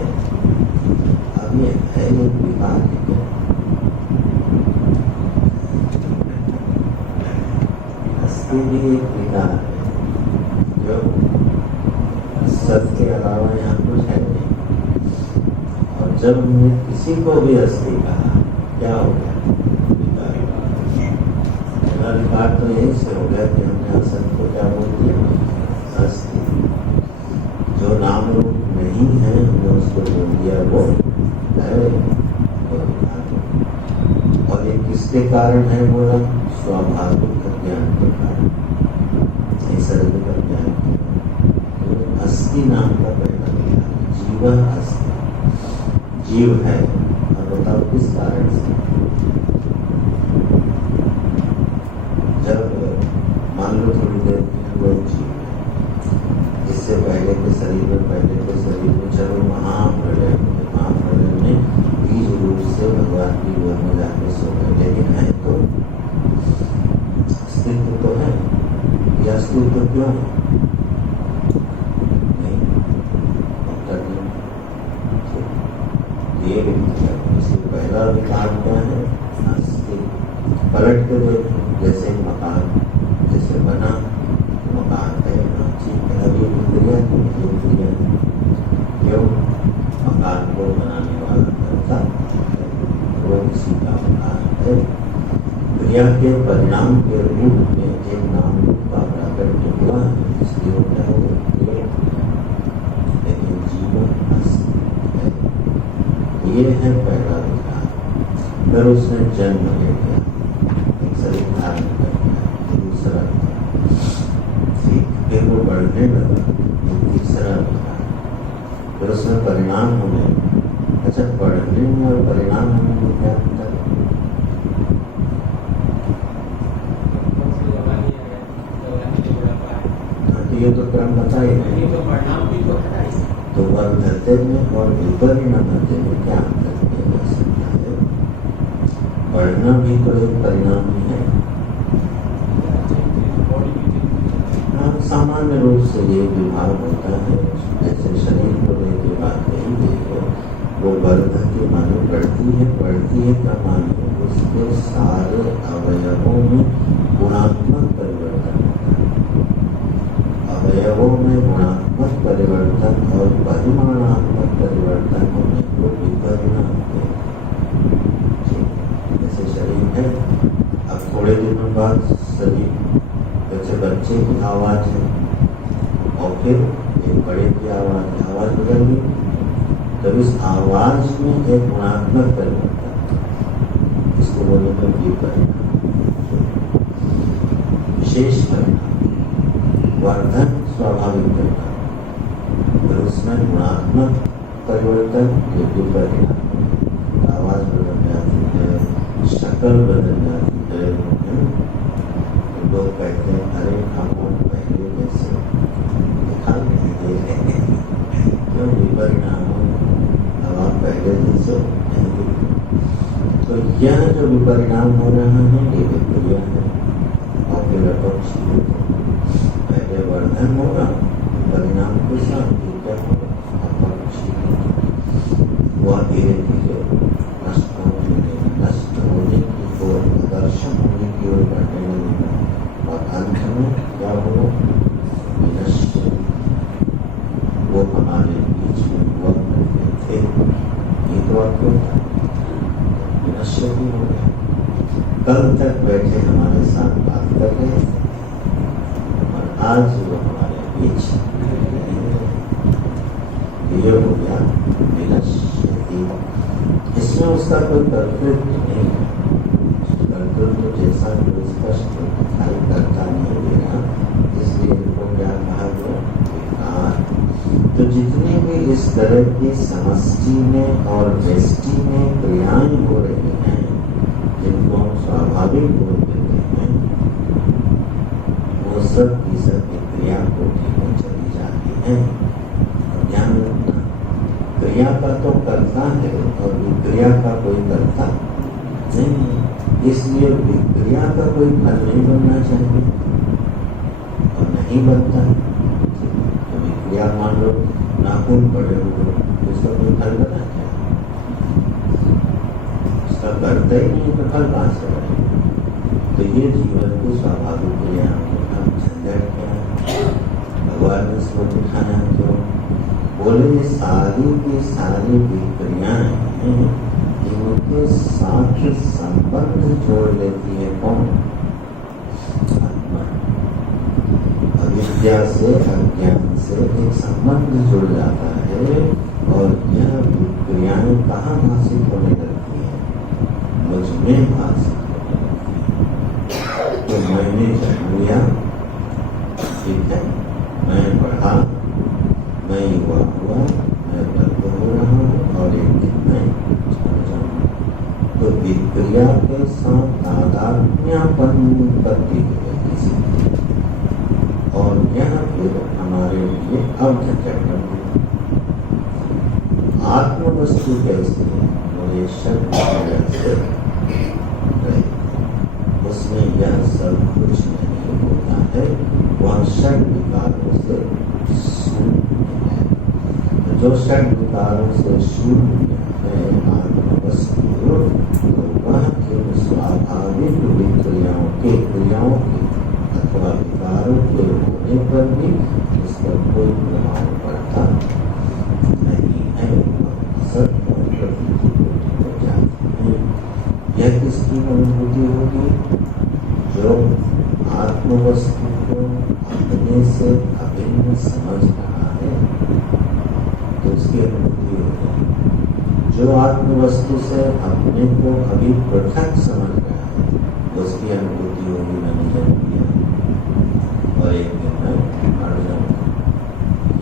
अब ये है एक विकार है क्या? अस्थि भी एक विकार है, जो सत्य के अलावा यहाँ कुछ है नहीं। और जब हमने किसी को भी अस्थि कहा, क्या हो गया? विकार तो यही से हो गया कि हमने असत को क्या बोल दिया? अस्थि। जो नाम रूप नहीं है, हमने उसको बोल दिया वो है, वो विकार। और ये किसके कारण है? बोला स्वाभाविक प्रकार इस शरीर का ज्ञान किया। अस्थि नाम का पहला विचार, जीव अस्थि, जीव है और बताओ किस कारण से। जब मान लो थोड़ी देर के लोग जीव है, इससे पहले के शरीर में चलो महाप्रलय में बीज रूप से भगवान की गोद में जाके सो गए, लेकिन है तो अस्तित्व तो है, यह अस्तित्व क्यों है? नहीं, उत्तर नहीं। ये इसलिए पहला विकार क्या है? अस्तित्व। पलट के देखें, जैसे मकान जैसे बना, मकान है ठीक है, अभी इंद्रिया क्यों मकान को बनाने वाला करता वो किसी का मकान है। क्रिया के परिणाम के रूप में एक नाम रूप का प्राकट्य हुआ है, इसलिए वो क्या होगा? लेकिन जीवन अस्तित्व है। ये है पहला विकार। फिर उसने जन्म ले लिया, एक शरीर धारण कर लिया, दूसरा ठीक, फिर वो बढ़ने लगा, तीसरा विकार। फिर उसमें परिणाम होने। अच्छा, बढ़ने में और परिणाम होने में क्या अंतर है? ये तो क्रम बता ही नहीं, तो वर्धते में और विपरिणमते में क्या अंतर किया जा सकता है? बढ़ना भी तो एक परिणाम ही है। सामान्य रूप से ये विभाग होता है, जैसे शरीर को लेकर बात कही गई है, वो वर्धते माने बढ़ती है का माने उसके सारे अवयवों में गुणात्मक परिवर्तन होता है। अवयवों में गुणात्मक परिवर्तन और परिमाणात्मक परिवर्तन होने को विपरिणाम कहते हैं। जैसे शरीर है, अब थोड़े दिनों बाद शरीर, जैसे बच्चे की आवाज है और फिर एक बड़े की आवाज बदल गई, तब इस आवाज में एक गुणात्मक परिवर्तन, इसको बोलेंगे विपरिणाम। विशेष परिणाम, वर्धन स्वाभाविक परिणाम, फिर उसमें गुणात्मक परिवर्तन ये विपरिणाम। आवाज बदल जाती है, शक्ल बदल जाती है। लोग कहते हैं अरे हम पहले जैसे दिखाई नहीं दे रहे, क्यों? विपरिणाम। अब आप पहले जैसे नहीं दिखते। तो यह जो विपरिणाम हो रहा है ये विक्रिया है। और फिर अपक्षी पहले वर्धन होगा, परिणाम के साथ क्या होगा? अपक्षी। वह धीरे धीरे नष्ट होने की ओर, दर्शन होने की ओर बढ़ने लगेगा और अंत में क्या होगा? विनश्य। वो हमारे बीच में हुआ करते थे, ये तो आपको विनश्य भी हो गया। कल तक बैठे हमारे साथ बात कर रहे थे और आज वो हमारे बीच ये हो गया विनश्य। इसमें उसका कोई कर्तृत्व नहीं है, कर्तृत्व जैसा कोई स्पष्ट दिखाई करता नहीं देगा, इसलिए इनको क्या कहा गया? विकार। तो जितनी भी इस तरह की समष्टि में और व्यष्टि में क्रियाएं हो रही हैं, जिनको हम स्वाभाविक बोल देते हैं, वो सब की सब क्रिया कोटि में चली जाती हैं। ध्यान रखना, क्रिया का तो करता है और विक्रिया का कोई करता नहीं, इसलिए विक्रिया का कोई फल नहीं बनना चाहिए और नहीं बनता। तो विक्रिया मान लो नाखून पड़े हुए, उसका कोई फल बना चाहिए, उसका करता ही नहीं तो फल कहाँ से बनेगा? तो ये जीवन की स्वाभाविक क्रिया का झंझट क्या है? भगवान ने इसको दिखाया क्यों? बोले ये सारी की सारी विक्रियाएं इनके साथ संबंध जोड़ लेती है कौन? आत्मा। अविद्या से, अज्ञान से एक संबंध जुड़ जाता है और यह विक्रियाएं कहाँ भाषित होने लगती है? मुझ में भाषित होने लगती है। तो मैंने जन्म लिया, ठीक है, मैं पढ़ा, मैं युवा हुआ, मैं वृद्ध हो रहा हूँ और एक दिन मैं मर जाऊँ। तो विक्रिया के साथ तादात्म्यपन करती है किसी, और यह फिर हमारे लिए अवचरण आत्म वस्तु कैसे से उसमें यह सब कुछ नहीं होता है, वह षड विकारों से शून्य है। जो षड विकारों से शून्य है आत्म वस्तु, तो वह केवल स्वाभाविक विक्रियाओं के अथवा विकारों के होने पर भी इस पर कोई प्रभाव पड़ता नहीं है। सत्य प्रकृति को जानते हैं। यह किसकी अनुभूति होगी? जो आत्म वस्तु को अपने से अभिन्न समझ रहा है, तो उसकी अनुभूति होगी। जो आत्म वस्तु से अपने को अभी पृथक समझ रहा है, उसकी अनुभूति होगी मैंने जन्म लिया और एक दिन मैं मर जाऊंगा।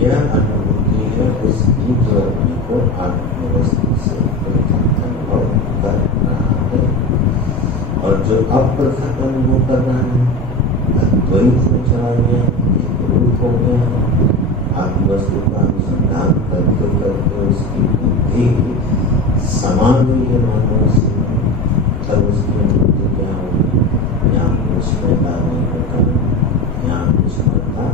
यह अनुभूति है उसकी जो अपने को आत्म वस्तु से पृथक अनुभव कर रहा है। और जो अप्रथक अनुभव कर रहा है, अद्वैत में चला गया, एक रूप हो गया, आत्म वस्तु का अनुसंधान करते करते उसकी बुद्धि समा गई है मानव से, तब उसकी अनुभूति क्या होगी? यहाँ कुछ पैदा नहीं होता, यहाँ कुछ मरता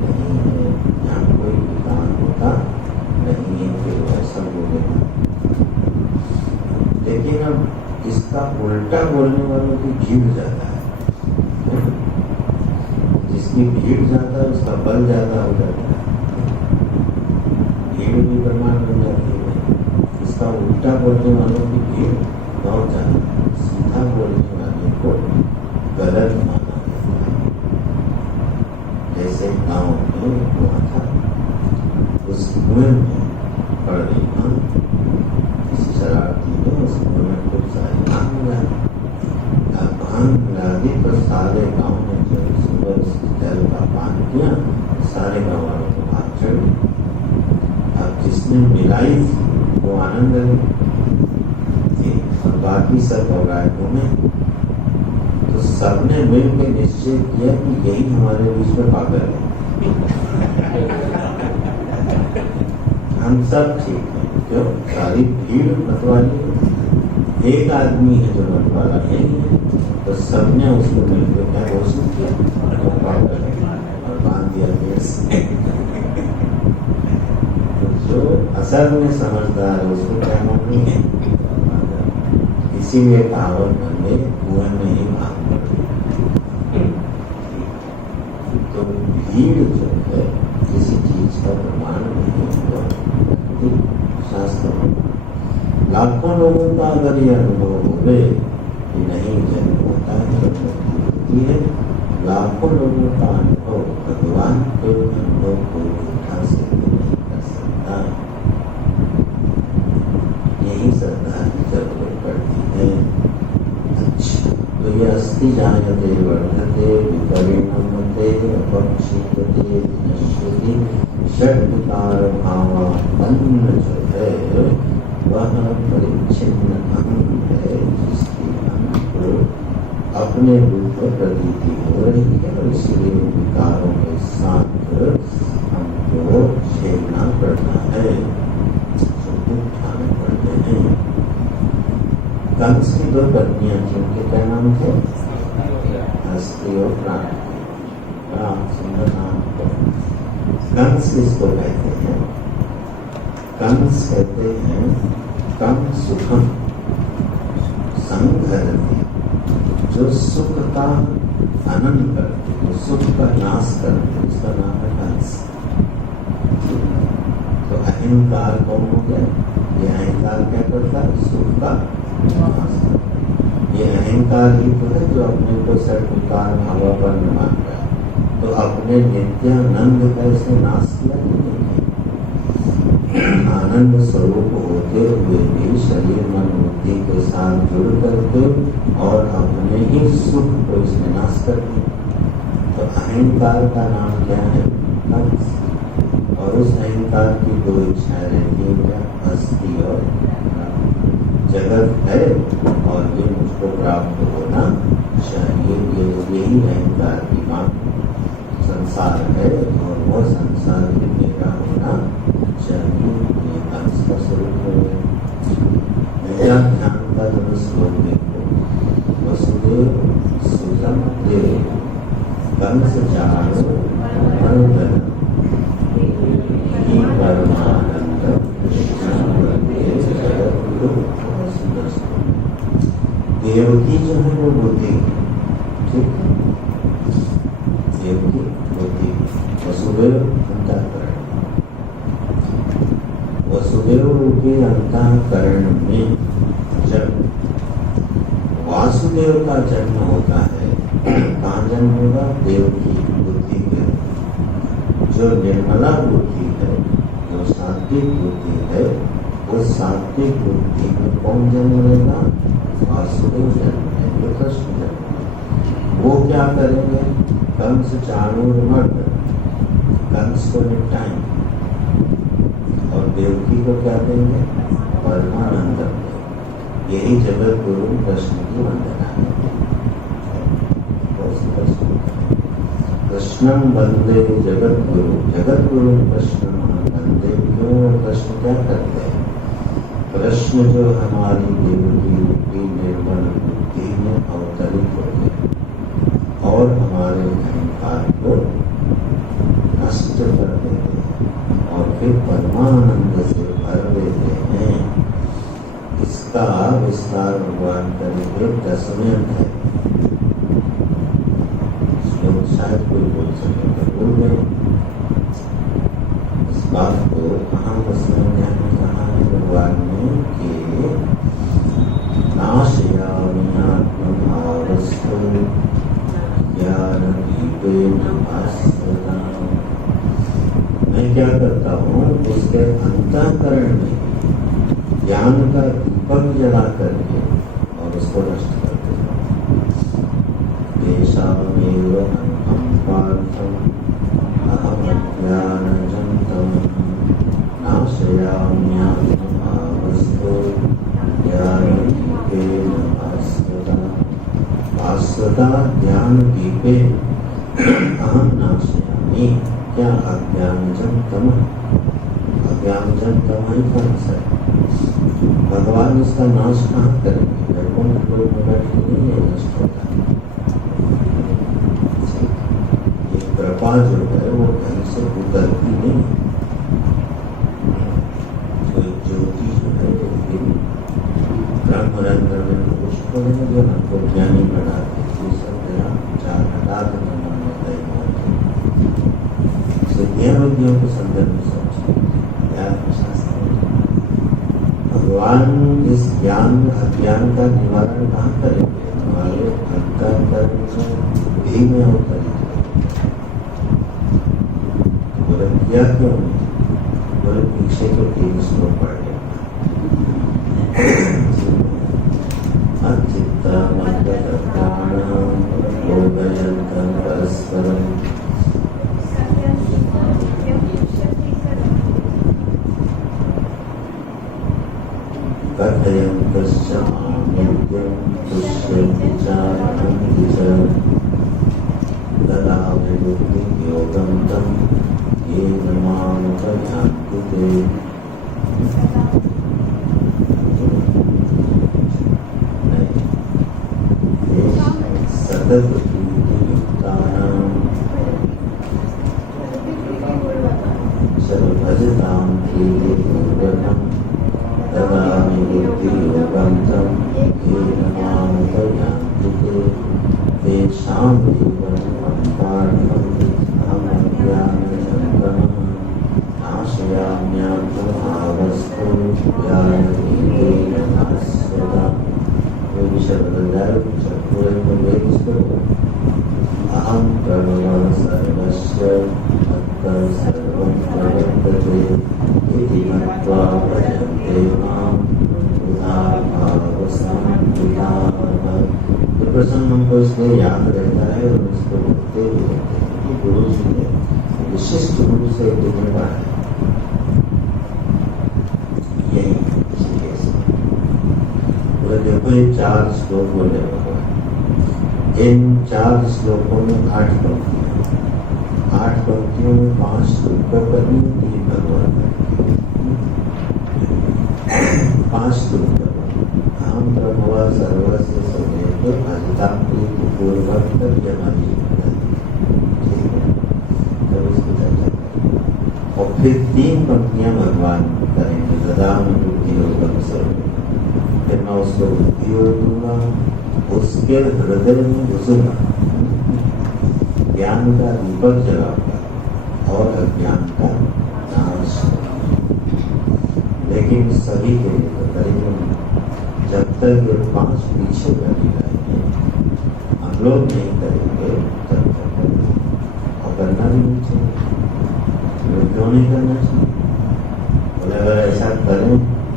नहीं है, यहाँ कोई विकार होता नहीं है, फिर ऐसा बोलेगा। लेकिन अब इसका उल्टा बोलने वालों की भीड़ ज्यादा है। जिसकी भीड़ ज्यादा है उसका बल ज्यादा हो जाता है, भीड़ भी प्रमाण बन जाती है। इसका उल्टा बोलने वालों की भीड़ बहुत ज्यादा है। सीधा बोलने वाले को गलत माना जाता है। जैसे गांव में हुआ था, उस कुएं में पड़ रही मां, किसी शरारती ने उस कुएं में खूब सारी भांग मिला दी। अब भांग मिला दी तो सारे गांव में जब सुबह जल का पान किया, सारे गांव वालों को भाग चढ़ गई। अब जिसने मिलाई थी वो आनंद थी और बाकी सब औरातों में, तो सबने मिलकर निश्चय किया कि यही हमारे बीच में पागल है। हम सब ठीक है, क्यों? सारी भीड़ मतवाली, एक आदमी है जो मतवाला नहीं है, तो सबने उसको मिलकर क्या घोषित किया और बांध दिया पेड़ से। जो असल में समझदार है उसको क्या माननी है? इसीलिए कहावत बन गई, कुएं में ही भाग पड़ी। तो भीड़ जो है किसी चीज का प्रमाण नहीं हुआ। शास्त्र लाखों लोगों का अगर ये अनुभव हो गए कि नहीं जन्म होता है, होती है, लाखों लोगों का अनुभव भगवान के अनुभव को उठा से नहीं कर सकता। यही श्रद्धा की जरूरत पड़ती है। अच्छा, तो ये अस्थि जायते वर्धते विपरिणमते अपक्षीयते विनश्यति षड विकार भावापन्न जो है वह परिच्छिन्न अहं है, जिसकी हमको अपने रूप में प्रतीति हो रही है और इसलिए विकारों के साथ हमको झेलना पड़ता है, उठाने पड़ते हैं। कंस की दो पत्नियां थी, उनके क्या नाम थे? हस्ती और क्रांति। बड़ा सुंदर नाम। कंस किसको कहते हैं? कंस कहते हैं कम सुखम संघरति, जो सुख का हनन करते, जो सुख का नाश करते, उसका नाम है कंस। तो अहंकार कौन हो गया? ये अहंकार क्या करता है? सुख का नाश करता। ये अहंकार ही तो है जो अपने को सर्वकार भावापन्न मान रहा है। तो अपने नित्यानंद का इसने नाश किया नहीं। आनंद स्वरूप होते होते हुए भी शरीर मन बुद्धि के साथ जुड़ करके और अपने ही सुख को इसने नाश कर दिया। तो अहंकार का नाम क्या है? कंस। और उस अहंकार की दो इच्छाएं रहती है, क्या? अस्थि और जगत है और ये मुझको प्राप्त होना चाहिए। यही अहंकार की बात। संसार है और वो संसार भी मेरा होना चाहिए। ये कंस का स्वरूप हो गया। मेरा ध्यान का जब श्लोक देखो, वसुदेव सुतम देव कंस चारो मनोदर परमानंद देवकी जो है वो बुद्धि, ठीक, देवकी बुद्धि, वसुदेव अंतःकरण। वसुदेव रूपी अंतःकरण में जब वासुदेव का जन्म होता है, कहाँ जन्म होगा? देवकी बुद्धि के। जो निर्मला बुद्धि है, जो सात्विक बुद्धि है, उस सात्विक बुद्धि में कौन जन्म लेगा? वासुदेव जन्म लेंगे, कृष्ण जन्म। वो क्या करेंगे? कंस चाणूर मर्द, कंस को निपटाएंगे और देवकी को क्या देंगे? परमानंद देंगे। यही जगत गुरु कृष्ण की वंदना है। कृष्णं वंदे जगत गुरु, जगत गुरु कृष्ण वंदे। क्यों? कृष्ण क्या करते हैं? कृष्ण जो हमारी देवकी रूपी निर्मल बुद्धि में अवतरित होते हैं और हमारे अहंकार को नष्ट कर देते हैं और फिर परमानंद से भर देते हैं। इसका विस्तार भगवान करेंगे 10वें अध्याय। श्लोक शायद कोई बोल सके तो बोल गए। इस बात को कहाँ 10वें अध्याय में कहा है भगवान ने कि नाशयामि आत्मभावस्तु ज्ञानदीपेन भास्वता। मैं क्या करता हूँ? उसके अंतःकरण में ज्ञान का दीपक जला करके और उसको नष्ट कर देता हूँ। देशामेव अहं पार्थं अहमज्ञानजं तमः नाशयामि आत्मभावस्तु ज्ञानदीपेन भास्वता। भास्वता ज्ञान दीपे अहम नाशयामि। क्या? अज्ञानजं तमः। अज्ञानजं तमः ही कंस है। भगवान इसका नाश कहाँ करेंगे? वैकुंठ लोक में बैठे नहीं है, नष्ट होता है। ये कृपा जो है वो कहीं से उतरती नहीं। जो ज्योति जो है ब्रह्मरंध्र में कुछ तो नहीं, जो हमको ज्ञानी बनाते ये सब मेरा 4,000 सिद्धियों के संदर्भ में समझे। भगवान इस ज्ञान अज्ञान का निवारण कहाँ करेंगे? हमारे अंतःकरण बुद्धि में अवतरित करेंगे। बोले किया क्यों नहीं? बोले पीछे के 3 श्लोक पढ़ लेना। अचित्तमद्गतप्राणः योगयन्तं परस्परम् कथयन्तश्च मां तुष्यन्ति चारणन्ति च तदा विबुद्धियोगं तं येन मामुपयान्ति ते। सततयुक्तानां सर्वभजतां प्रीतिपूर्वकं तदा विबुद्धियोगं तं येन मामुपयान्ति ते। तेषां जीवनं पार्थम् अहमज्ञानजं तमः नाशयाम्यात्मभावस्तु ज्ञानदीपेन भास्वता। कोई विषय बदल जाए, पूरे में इसको अहम प्रणव सर्वस्य मत्तः सर्वं प्रवर्तते इति मत्वा भजन्ते मां प्रभु जी ने विशिष्ट रूप से तुम्हें बढ़ाया। यही इसी केस में बोले देखो ये 4 श्लोक बोले भगवान। इन 4 श्लोकों में 8 पंक्तियां, 8 पंक्तियों में 5 श्लोक करनी, 3 भगवान करनी, 5 श्लोक हम प्रभुआ सर्वस्व सदैव अजिताम प्रीति पूर्वक तक हमारी ठीक है। तब इसकी चर्चा करें और फिर 3 पंक्तियां भगवान करेंगे। ददाम बुद्धि लोकम सर्व, फिर मैं उसको बुद्धि और दूंगा, उसके हृदय में घुसूंगा, ज्ञान का दीपक जलाऊंगा और अज्ञान का नाश करूंगा। लेकिन सभी के लिए तो करेंगे जब तक ये 5 पीछे बैठी रहेंगे, हम लोग नहीं करेंगे तब तक और करना भी नहीं चाहिए। क्यों नहीं करना चाहिए? बोले अगर ऐसा करें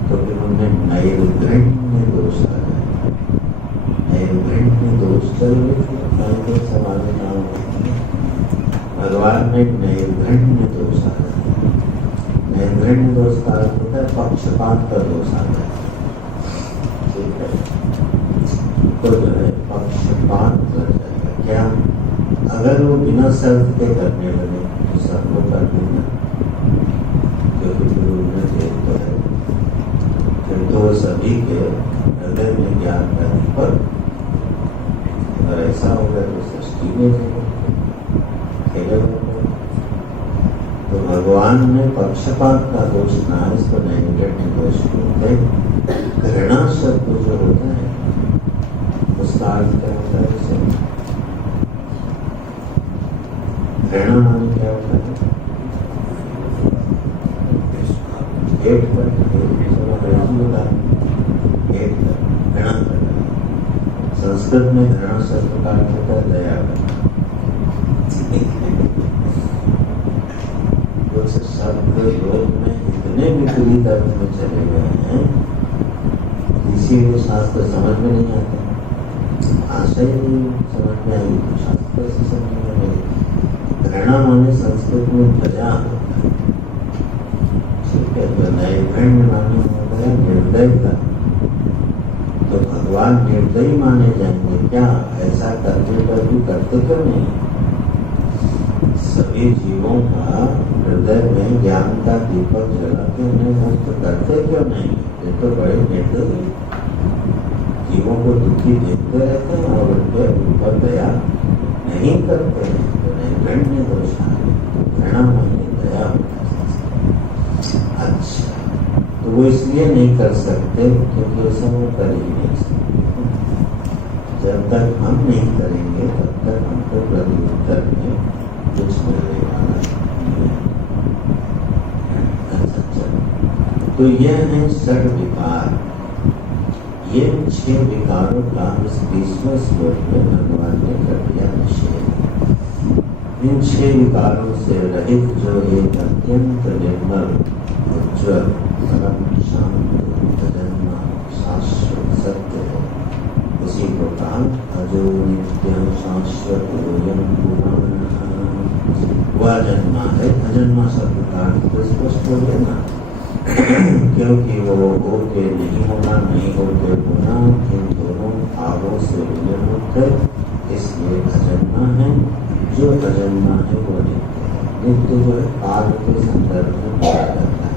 तो फिर उनमें नैर्घण्य दोष आ जाए। नैर्घण्य दोष चल सवाल भगवान में नैर्घण्य दोष आ जाए। नैर्घण्य दोष का अर्थ होता है पक्षपात का दोष आ जाए। तो जो है पक्षपात कर जाएगा। क्या अगर वो बिना शर्त के करने लगे तो सबको कर देना, क्योंकि गुरु ने देव तो है, फिर तो सभी के हृदय में ज्ञान का दीपक। अगर ऐसा होगा तो सृष्टि में तो भगवान ने पक्षपात का दोष ना, इसको नैर्घण्य दोष बोलते। घृणा शब्द जो होता है उसका अर्थ क्या होता है? घृणा माने क्या होता है? हेट पर घृणा करना। संस्कृत में घृणा शब्द का अर्थ होता है दया करना। कुछ शब्द लोक में इतने विपरीत अर्थ में चले गए हैं, किसी को शास्त्र समझ में नहीं आता, आशा ही नहीं समझ में आई तो शास्त्र से समझ में नहीं। घृणा माने संस्कृत में दया होता है, ठीक है। तो नैर्घण्य माने होता है निर्दयता। तो भगवान निर्दयी माने जाएंगे क्या? ऐसा करने पर भी करते क्यों नहीं? सभी जीवों का हृदय में ज्ञान का दीपक जला के उन्हें मुक्त करते क्यों नहीं? ये तो बड़े निर्दयी जीवों को दुखी देखते रहते हैं और उनके ऊपर दया नहीं करते हैं। तो नैर्घण्य दोष है, घृणा माने दया होता है। अच्छा, तो वो इसलिए नहीं कर सकते क्योंकि ऐसा वो कर ही नहीं सकते। जब तक हम नहीं करेंगे तब तक हमको प्रत्युत्तर में कुछ मिलने वाला नहीं। अच्छा, तो यह है षड विकार। ये 6 विकारों का इस 20वें श्लोक में भगवान ने कर दिया निषेध। इन 6 विकारों से रहित जो एक अत्यंत निर्मल उज्ज्वल परम शांत अजन्मा शाश्वत सत्य है, उसी को कहा अजो नित्यं शाश्वत अयं पुराणः। वह अजन्मा है। अजन्मा शब्द का अर्थ तो स्पष्ट हो गया ना, क्योंकि वो हो के नहीं होना, नहीं हो के होना, इन दोनों भावों से विमुक्त है, इसलिए अजन्मा है। जो अजन्मा है वो नित्य है। नित्य जो है काल के संदर्भ में बोला जाता है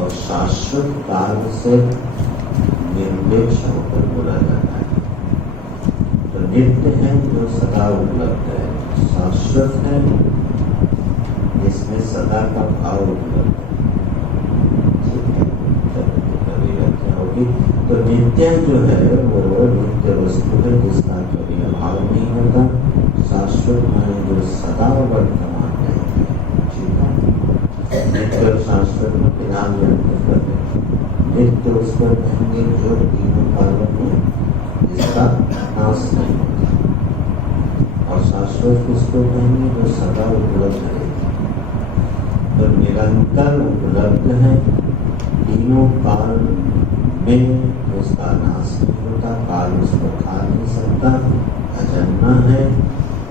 और शाश्वत काल से निरपेक्ष होकर बोला जाता है। तो नित्य है जो सदा उपलब्ध है, शाश्वत है इसमें सदा का भाव उपलब्ध है। तो नित्य जो है वो नित्य वस्तु है जिसका कभी अभाव नहीं होता। शाश्वत माने जो सदा वर्तमान रहते हैं, ठीक है। नित्य और शाश्वत में विधान व्यक्त करते हैं। नित्य उस पर कहेंगे जो तीनों कालों में जिसका नाश नहीं होता, और शाश्वत किसको कहेंगे जो सदा उपलब्ध है। तो निरंतर उपलब्ध है तीनों काल में, उसका नाश नहीं होता, काल उसको खा नहीं सकता, अजन्मा है।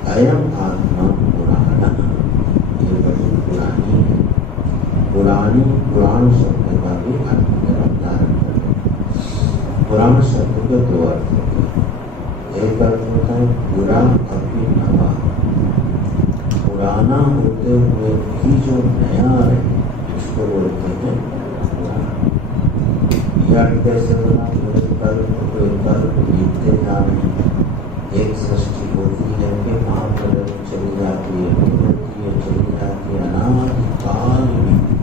अयम आत्मा पुराण पुरानी पुराण शब्द का भी अर्थ धारण करें। पुराण शब्द के दो अर्थ होते हैं। एक अर्थ होता है पुरा अभिनवा, पुराना होते हुए भी जो नया है इसको बोलते हैं पुराण। यह कैसे होना, कल बीतते जा रहे हैं। एक सृष्टि होती है कि महाप्रलय चली जाती है, होती है चली जाती है, अनादिकाल बीतती।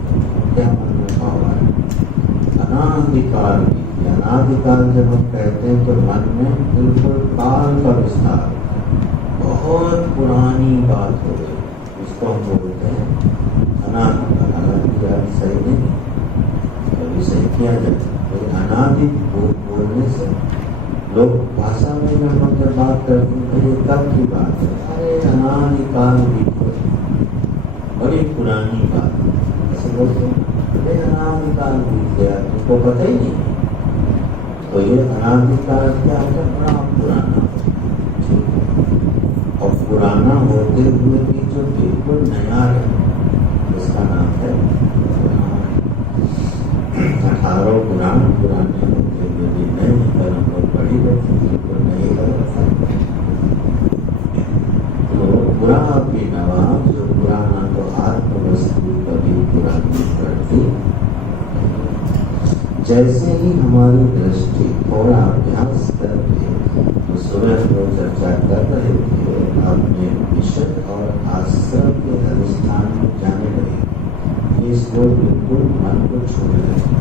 क्या मन में भाव है? अनादिकाल बीती। अनादिकाल जब हम कहते हैं तो मन में बिल्कुल काल का विस्तार, बहुत पुरानी बात हो गई, इसको हम बोलते हैं अनादिकाल। अनादिकाल सही नहीं, कभी सही किया जाए। अनादि बोलने से लोग भाषा में जब बात करते हैं ये कब की बात है, अरे अनादिकाल बीत गई, बड़ी पुरानी बात, ऐसे बोलते हैं। अरे अनादिकाल बीत गया, तुमको पता ही नहीं। तो ये अनादिकाल क्या है? बड़ा पुराना, और पुराना होते हुए भी जो बिल्कुल नया है उसका नाम है पुराण। 18 पुराण पुराने होते हुए भी नए, पर हम लोग पढ़ी रहते बिल्कुल नए है। तो पुरा भी नवा, जो पुराना तो आत्मवस्तु कभी पुरानी पड़ती। जैसे ही हमारी दृष्टि थोड़ा अभ्यास करके, तो सुबह हम लोग चर्चा कर रहे थे, अपने विषय और आश्रय के अधिष्ठान में जाने लगे। इसको बिल्कुल मन को छूने लगे,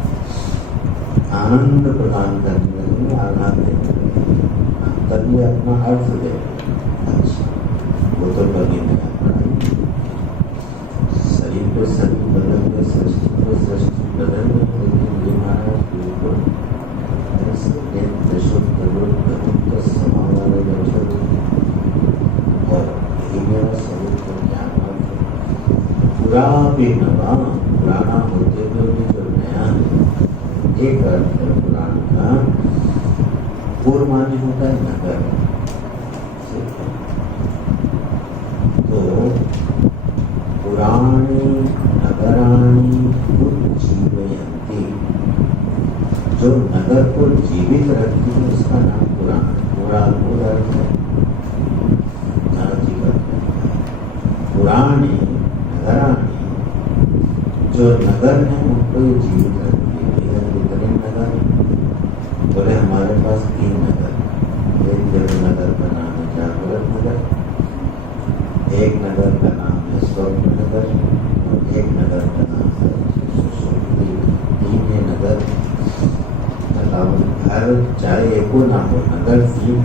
आनंद प्रदान करने लगे, आनंद देने लगे, तभी अपना अर्थ दे। अच्छा, वो तो कभी नया पढ़ाई, शरीर को शरीर बदल गए, सृष्टि को सृष्टि बदल गई, लेकिन ये महाराज बिल्कुल समा वाले बैठे और यही मेरा स्वरूप को ज्ञान पूरा भी नवा, पुराना होते हुए भी जो नया है। एक अर्थ है पुराण का। पूर्व मान्य होता है नगर। तो पुराणी नगराणी उज्जीवयन्ति, जो नगर को जीवित रखती है उसका नाम पुराण। पुराण अर्थ है पुराणी नगराणी, जो नगर है उनको ये जीवित रखती है। कितने नगर बोले? हमारे पास 3 नगर। एक नगर का नाम है जागृत नगर, एक नगर का नाम है स्वप्न नगर, और एक नगर का नाम है सुषुप्ति। 3 नगर, घर चाहे एको ना हो, नगर 3।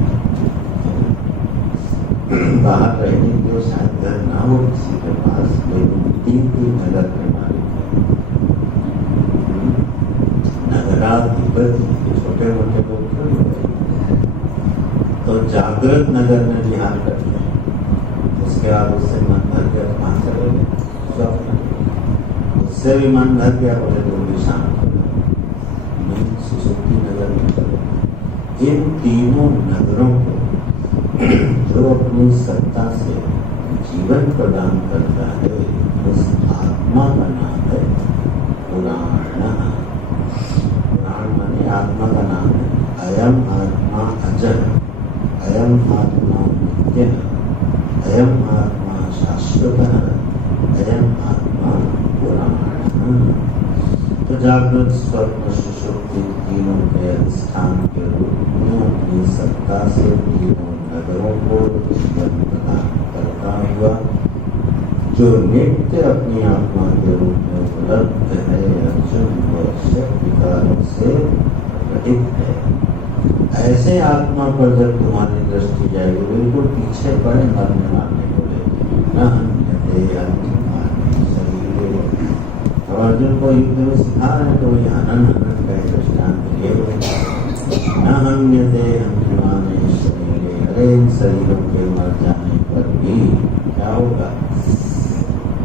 बाहर रहने के लिए शायद घर ना हो किसी के पास, लेकिन 3 नगर के मालिक हैं। नगराधिपति छोटे मोटे लोग थोड़ी होते। तो जागृत नगर में विहार करते हैं, उसके बाद उससे मन भर गया, कहाँ चले गए? स्वप्न। उससे भी मन भर गया, बोले तो भी शांत हो गए, नहीं सुसुप्ति नगर में चले। इन 3 नगरों को जो अपनी सत्ता से जीवन प्रदान करता है, उस आत्मा का नाम है पुराण। पुराण माने आत्मा का नाम है। अयम आत्मा अजर, अयम आत्मा नित्य, अयम आत्मा शाश्वत, अयम आत्मा पुराण। तो जागृत स्वप्न सुषुप्ति तीनों के अधिष्ठान के रूप में अपनी सत्ता से 3 नगरों को जीवन प्रदान करता हुआ, जो नित्य अपनी आत्मा के रूप में उपलब्ध है, अर्जुन व शक्तिकारों से रहित है। ऐसे आत्मा पर जब तुम्हारी दृष्टि जाएगी, बिल्कुल पीछे पड़े मरने मारने को न हन्यते अन्यमाने शरीरे। और अर्जुन को युद्ध में सिखा रहे तो ये हनन हनन का दृष्टांत दिए, न हन्यते अन्यमाने शरीरे। अरे इन शरीरों के मर जाने पर भी क्या होगा?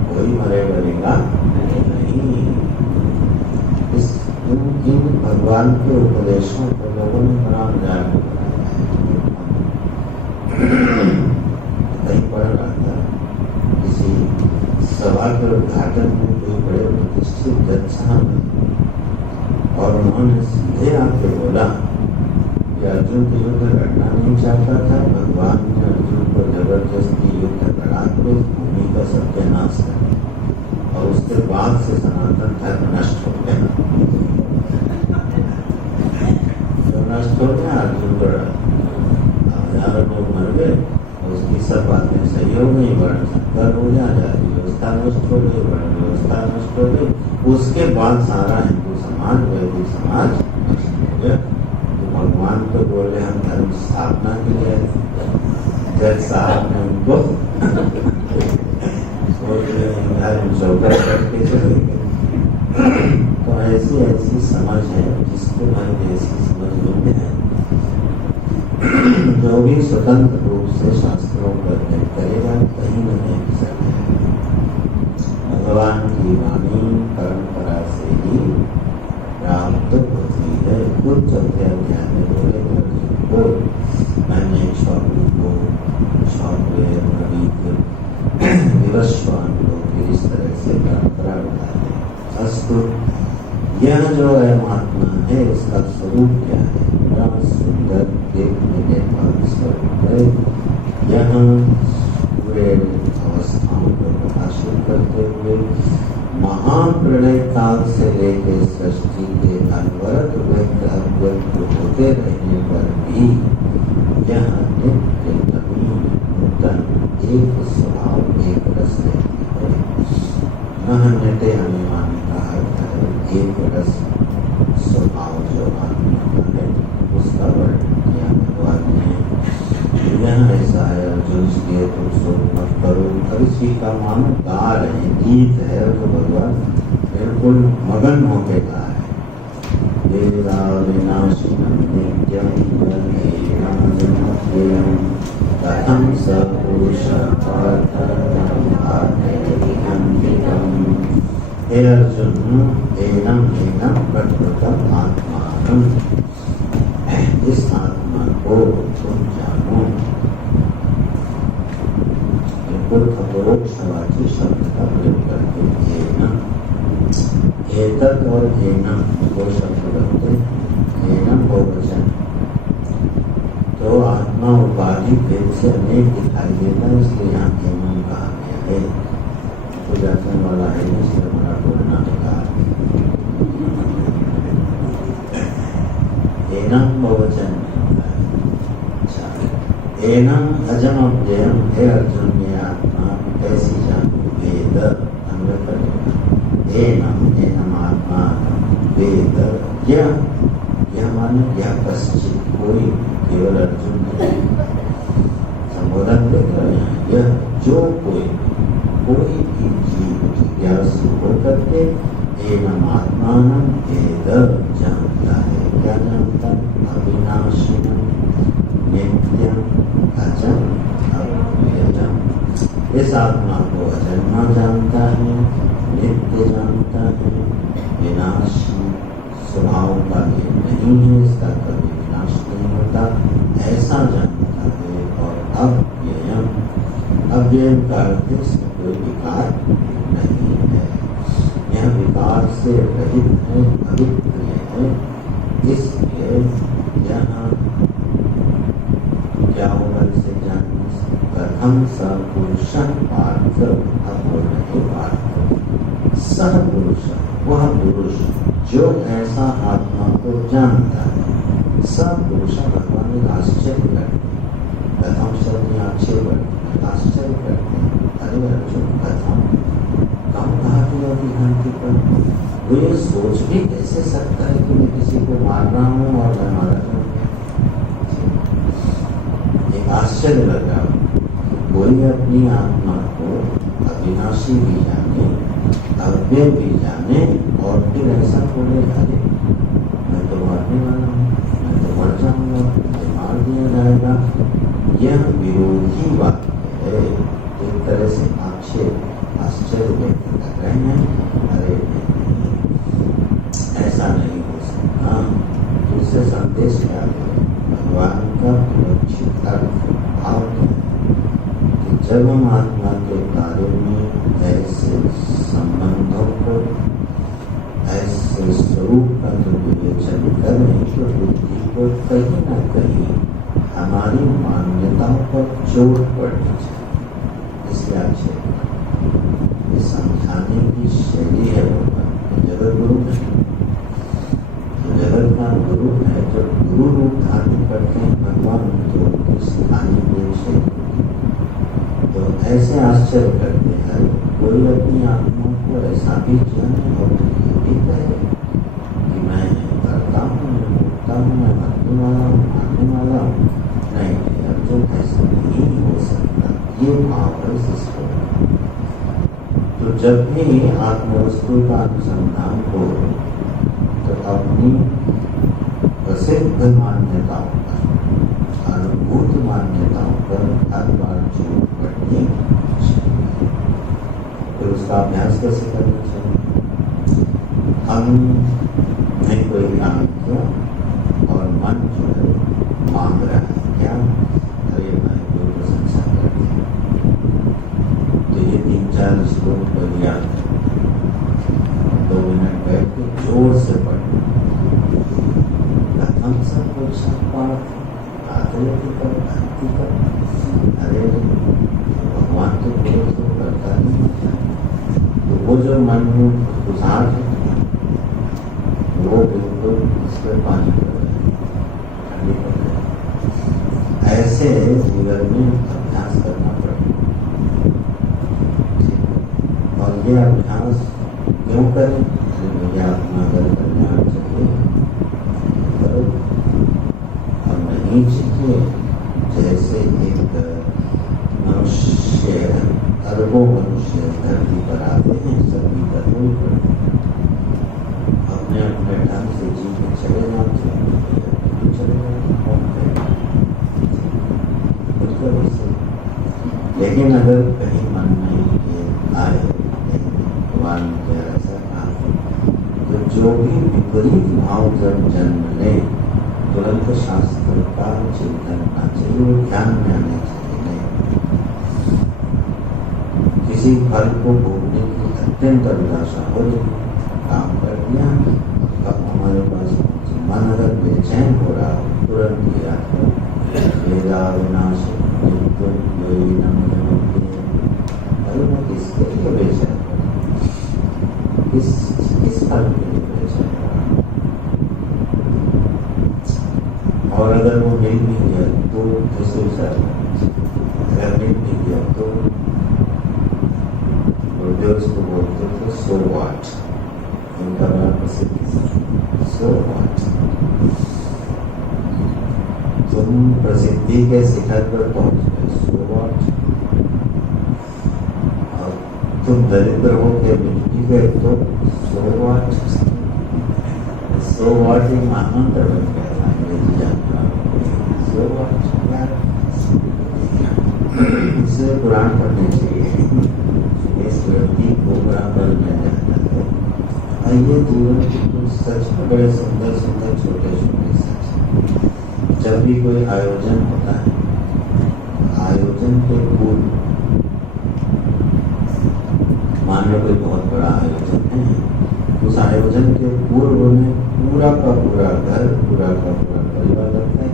कोई मरे मरेगा नहीं। इन भगवान के उपदेशों को लोगों ने बड़ा मजाक बनाया है। कहीं पढ़ रहा था, किसी सभा के उद्घाटन में कोई बड़े प्रतिष्ठित जज साहब और उन्होंने सीधे आके बोला कि अर्जुन तो युद्ध लड़ना नहीं चाहता था, भगवान ने अर्जुन को जबरदस्ती युद्ध लड़ा के भूमि का सत्यानाश कर और उसके बाद से सनातन धर्म नष्ट हो गया। तो नष्ट हो गया, अर्जुन को हजारों लोग मर गए और उसकी सब बातें सही हो गई, वर्ण संकर हो गया, जाति व्यवस्था नष्ट हो गई, वर्ण व्यवस्था नष्ट हो गई। उसके बाद सारा हिंदू समाज, वैदिक समाज नष्ट हो गया। तो भगवान तो बोले हम धर्म स्थापना के लिए, जज साहब ने उनको धर्म चौकट करके चले गए। तो ऐसी ऐसी समझ है जिसको भाई ऐसी समझ में है। जो भी स्वतंत्र रूप से शास्त्रों का अध्ययन करेगा कहीं न कहीं सके। भगवान की वाणी परंपरा से ही प्राप्त होती है। कुछ चौथे अध्याय में बोले अर्जुन को मैंने छात्र को छात्र विवस्वान को फिर इस तरह से परंपरा बताई। अस्तु, यह जो महात्मा है इसका स्वरूप क्या है? बड़ा सुंदर देखने के बाद स्वरूप है। यहाँ पूरे अवस्थाओं को प्रकाशित करते हुए महाप्रलय काल से लेकर सृष्टि के अनवरत व्यक्त होते रहने पर भी यह नित्य नवीन नूतन एक स्वभाव एक रस रहती है। नटे हमें मान्यता है एक रस स्वभाव जो आत्मा है उसका वर्णन किया भगवान ने। यह ऐसा है अर्जुन, इसलिए तुम शोक मत करो। अब इसी का मानो गा रहे गीत है तो भगवान बिल्कुल मगन होके गा है। वेदा विनाशिनं नित्यं कथं स पुरुषः पार्थ हे अर्जुन, एनम एनम प्रकृतम आत्मानं, इस आत्मा को तुम जानो। बिल्कुल अपरोक्षवाची शब्द का प्रयोग करते एनम, एतत् और एनम दो शब्द बनते। एनम बहुवचन तो आत्मा उपाधि भेद से अनेक दिखाई देता है, इसलिए यहाँ एनम कहा गया है। तो जाने वाला है इसलिए हमारा बोलना निकाल। एनम बहुवचन। अच्छा, एनम अजम अव्ययम है अर्जुन, ये आत्मा कैसी जानो? वेद अन्य करेगा। एनम आत्मा वेद, यह माने यह कश्चित, कोई, केवल अर्जुन नहीं। संबोधन देख रहे हैं, यह जो कोई भी जीव जिज्ञासु होकर के एनम आत्मानं वेद जानता है। क्या जानता है? अविनाशिनं नित्यं अजं अव्ययम्। इस आत्मा को अजन्मा जानता है, नित्य जानता है, विनाशी स्वभाव का ये नहीं है, इसका कभी विनाश नहीं होता, ऐसा जानता है। और अव्ययम्, अव्यय का अर्थ इसमें कोई विकार नहीं है, यह विकार से रहित है, अविक्रिय है। इसलिए यहाँ क्या होगा इसे जानने से? कथम स पुरुषः पार्थ, अब बोल रहे पार्थ, सह पुरुष, वह पुरुष जो ऐसा आत्मा को जानता है। सब पुरुष भगवान ने आश्चर्य करते, कथम शब्द आक्षेप करते, आश्चर्य करते। अरे अर्जुन, कथम कम कहा गया विभ्रांति पर, वो ये सोच भी कैसे सकता है कि मैं किसी को मार रहा हूँ और मैं मारा जाऊँ? एक आश्चर्य लग रहा हो। कोई अपनी आत्मा को अविनाशी भी जाने, अव्यय भी जाने और फिर ऐसा बोले, अरे मैं तो मरने वाला हूँ, मैं तो मर जाऊंगा, मुझे मार दिया जाएगा। यह विरोधी बात है, एक तरह से आश्चर्य व्यक्त कर रहे हैं। अरे ऐसा नहीं हो सकता। दूसरे संदेश क्या है? भगवान का विवक्षित अर्थ भाव है कि जब हम आत्मा के कार्य में ऐसे रूप का जो विवेचन करें तो बुद्धि को कहीं न कहीं हमारी मान्यताओं पर चोट पड़नी चाहिए। इसलिए अच्छे ये समझाने की शैली है भगवान के जगत गुरु है, जो जगत का गुरु है, जो गुरु रूप धारण करते हैं भगवान, तो उनकी सिखाने की शैली तो ऐसे आश्चर्य करते हैं। कोई अपनी आत्मा को ऐसा भी जाने और ये भी कहे कि मैं करता हूँ, मैं भूखता हूँ, मैं मरने वाला हूँ, मारने वाला हूँ, नहीं अर्जुन ऐसा नहीं हो सकता। ये भाव है इसको। तो जब भी आत्मवस्तु का अनुसंधान हो तो अपनी प्रसिद्ध मान्यताओं पर, अनुभूत मान्यताओं पर हर बार चोट पड़नी चाहिए। फिर उसका अभ्यास कैसे करना चाहिए? हमने कोई काम किया और मन जो है मांग रहा है क्या, अरे भाई कोई प्रशंसा कर दी, तो ये 3-4 श्लोक पर याद है, 2 मिनट बैठ के जोर से पढ़ना। कथम सब कुछ पाठ आदि कर भक्ति कर, अरे भगवान तो कोई तो करता नहीं होता। तो वो जो मन में गुजार है वो बिल्कुल इस पर पानी पड़ जाए, ठंडी पड़ जाए। ऐसे जीवन में अभ्यास करना पड़ेगा। और ये अभ्यास क्यों करें? मुझे अपना अगर कल्याण चाहिए करो, और नहीं चाहिए जैसे एक मनुष्य, अरबों मनुष्य धरती पर आते हैं, सभी करनी पड़ती, अपने अपने ढंग से जी के चले जाते हैं, चले जाते। लेकिन अगर कहीं मन में ये आए भगवान ने ऐसा कहा, तो जो भी विपरीत भाव जब जन्म ले तुरंत शास्त्र का चिंतन करना चाहिए, वो ध्यान में आना चाहिए। नहीं किसी फल को भोगने की अत्यंत अभिलाषा हो जाए, काम कर दिया, अब हमारे पास मन अगर बेचैन हो रहा हो, तुरंत याद करो वेदा विनाश अरे मैं किसके लिए बेचैन हूँ, किस फल के लिए बेचैन हूँ? और अगर वो मिल नहीं गया तो जैसे अगर मिल नहीं गया तो उसको बोलते थे सो व्हाट, उनका बड़ा प्रसिद्ध सो व्हाट। तुम प्रसिद्धि के शिखर पर पहुंच गए, सो व्हाट। और तुम दरिद्र होकर मिट्टी गए तो सो व्हाट। सो व्हाट एक महामंत्र बन गया अंग्रेजी जानने वालों। सो व्हाट इसे पुराण पढ़ने चाहिए, इस व्यक्ति को बराबर मिल जाता है। आइए जीवन के कुछ सच में बड़े सुंदर सुंदर छोटे छोटे सच। जब भी कोई आयोजन होता है, आयोजन के पूर्व, मान लो कोई बहुत बड़ा आयोजन है, उस आयोजन के पूर्व में पूरा का पूरा घर, पूरा का पूरा परिवार लगता है।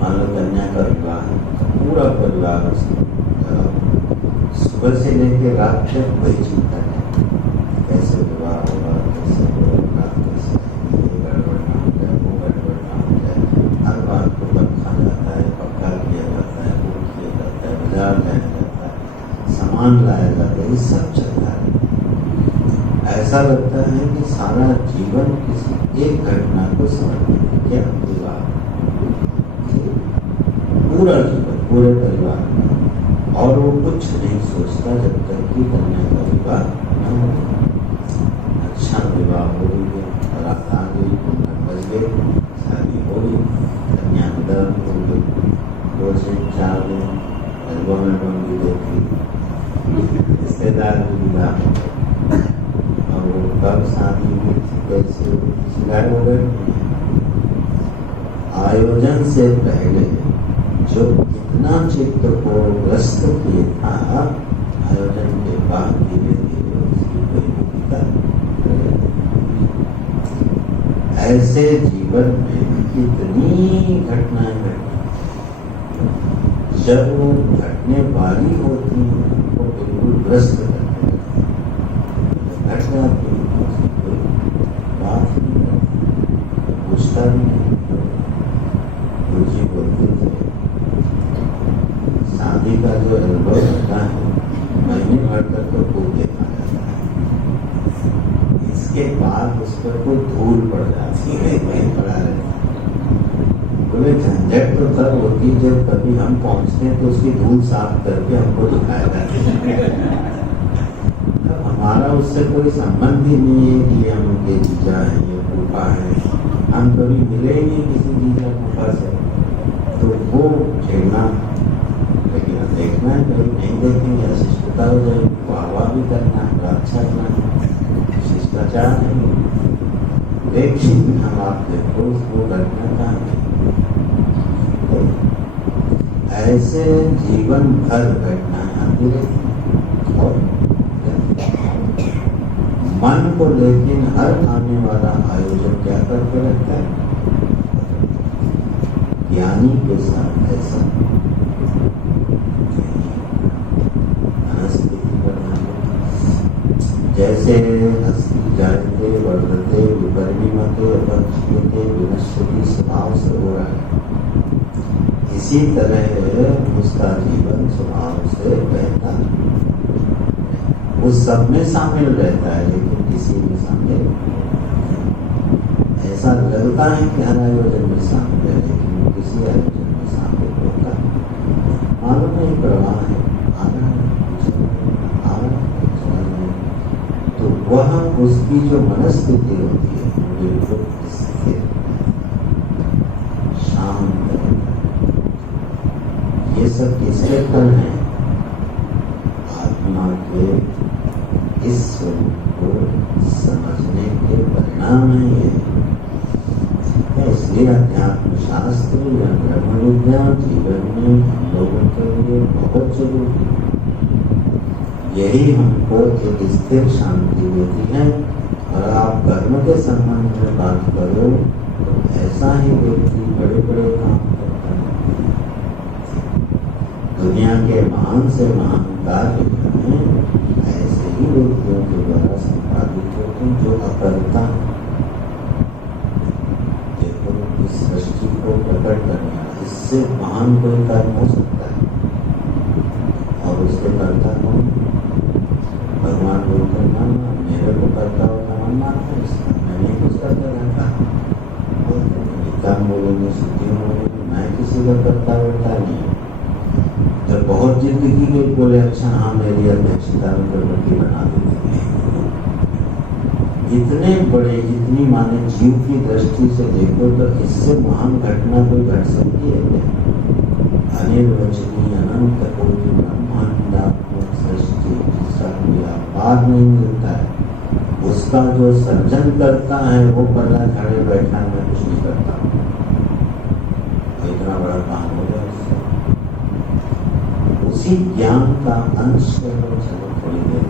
मान लो कन्या का विवाह है, पूरा परिवार सुबह से लेकर रात तक वही चिंता है, कैसे विवाह होगा, कैसे होगा, कैसे ये गड़बड़ ना हो जाए, वो गड़बड़ ना हो जाए। हर बात को रखा जाता है, पक्का किया जाता है, वो किया जाता है, बाजार लाया जाता है, सामान लाया जाता है, ये सब चलता है। ऐसा लगता है कि सारा जीवन किसी एक घटना को समर्पित किया, विवाह, पूरा जीवन, पूरे परिवार में, और वो कुछ नहीं सोचता जब तक कि कन्या का विवाह न हो। अच्छा विवाह हो गई, बारात आ गई, बज गए, शादी हो गई, कन्या दर्द हो गई, 2 से 4 दिन एल्बम भी देखी, रिश्तेदार भी विवाह, और वो कब शादी हुई, कैसे सिलाई हो गई। आयोजन से पहले जो इतना चित्त को ग्रस्त किया था, आयोजन के बाद धीरे धीरे उसकी कोई भूमिका ऐसे जीवन में कितनी घटनाएं घटती, जब वो घटने वाली होती है वो बिल्कुल ग्रस्त करते हैं, घट जाती है, कोई बात नहीं करती, पूछता भी नहीं। गुरु जी बोलते थे शादी का जो अनुभव होता है महीने भर तक तो खूब देखा जाता है, इसके बाद उस पर कोई धूल पड़ जाती है, वहीं पड़ा रहता है। बोले झंझट तो तब होती जब कभी हम पहुंचते हैं तो उसकी धूल साफ करके हमको दिखाया जाता है। तब हमारा उससे कोई संबंध ही नहीं है कि हम उनके जीजा हैं, ये फूफा है, हम कभी मिले ही नहीं किसी जीजा फूफा से, तो वो छेड़ना, लेकिन अब देखना है कहीं नहीं देखेंगे, अशिष्टता हो जाएगी, वाह भी करना है, अच्छा करना, शिष्टाचार नहीं। लेकिन हम आप देखो उसको करना चाहते, ऐसे जीवन भर घटनाएं आती रहती और मन को लेकिन हर आने वाला आयोजन क्या करके रखता है, ज्ञानी के साथ ऐसा जैसे अस्ति जायते वर्धते विपरिणमते अपक्षीयते विनश्यति स्वभाव से हो रहा है, इसी तरह उसका जीवन स्वभाव से बहता है। वो सब में शामिल रहता है लेकिन किसी में शामिल, ऐसा लगता है कि हर आयोजन में शामिल है लेकिन वो किसी आयोजन में शामिल होता है। मालूम नहीं प्रवाह है, आना है, तो वह उसकी जो मनस्थिति होती है वो बिल्कुल स्थिर शांत है। ये सब किसके फल हैं? आत्मा के इस स्वरूप को समझने के परिणाम है ये। इसलिए अध्यात्म शास्त्र या ब्रह्म विज्ञान जीवन में हम लोगों के लिए बहुत जरूरी है। यही हमको एक स्थिर शांति देती है। और आप कर्म के संबंध में बात करो तो ऐसा ही व्यक्ति बड़े बड़े काम करता है। दुनिया के महान से महान कार्य ऐसे ही व्यक्तियों के द्वारा संपादित होते हैं जो अकर्ता, देखो इस सृष्टि को प्रकट करना, इससे महान कोई कर्म हो सकता है और उसके कर्ता कौन? भगवान बोलकर मानना, मेरे को करता होता मानना है, मैं नहीं कुछ करता रहता, काम बोलेंगे, सिद्धि बोलेंगे, मैं किसी का करता होता नहीं। जब बहुत जिंदगी के बोले अच्छा हाँ मेरी अध्यक्षता में प्रवृत्ति बना देते हैं, इतने बड़े, जितनी माने जीव की दृष्टि से देखो तो इससे महान घटना कोई घट सकती है क्या? अनिर्वचनीय अनंत कोटि ब्रह्मांडात्मक सृष्टि जिसका कोई आभार नहीं मिलता है, उसका जो सर्जन करता है वो पल्ला झाड़े बैठा मैं कुछ नहीं करता, इतना बड़ा काम हो गया उससे। उसी ज्ञान का अंश चलो थोड़ी देर,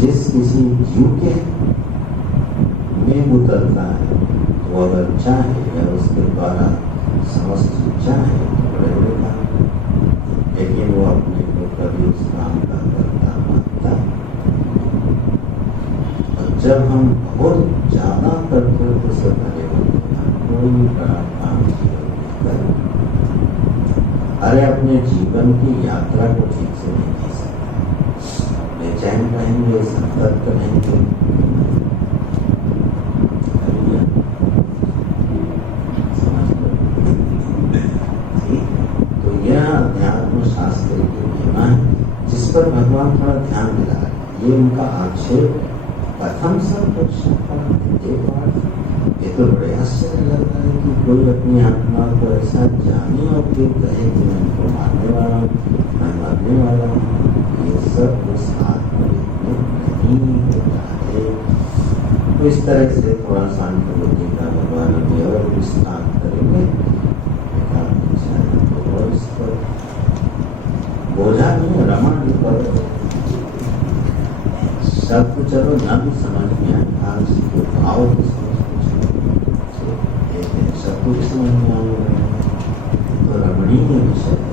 जिस किसी जीव के में उतरता है तो अगर चाहे या उसके द्वारा समस्त चाहे तो बड़े बड़े काम, लेकिन वो अपने को कभी उस काम का करता मानता है। और जब हम बहुत ज्यादा करते हो तो सब भले होते हैं, कोई बड़ा काम नहीं। अरे अपने जीवन की यात्रा को ठीक से नहीं जी सकता, बेचैन रहेंगे, संतप्त रहेंगे। तो यह अध्यात्म शास्त्र की महिमा है जिस पर भगवान थोड़ा ध्यान दिला है। ये उनका आक्षेप प्रथम सब ये तो बड़े आश्चर्य लगता है कि कोई अपनी आत्मा को ऐसा जाने और फिर कहे कि मैं इनको मारने वाला हूँ, मैं मरने वाला हूँ। ये सब उस आत्मा में नहीं होता है। तो इस तरह से थोड़ा शांत बुद्धि का भगवान अभी और विस्तार करेंगे। और इस पर बोझा नहीं, रमण भी करो, शब्द चलो न भी समझ में आए, भाव की समझ पूरी समझ में आने वाला है। तो रमणीय विषय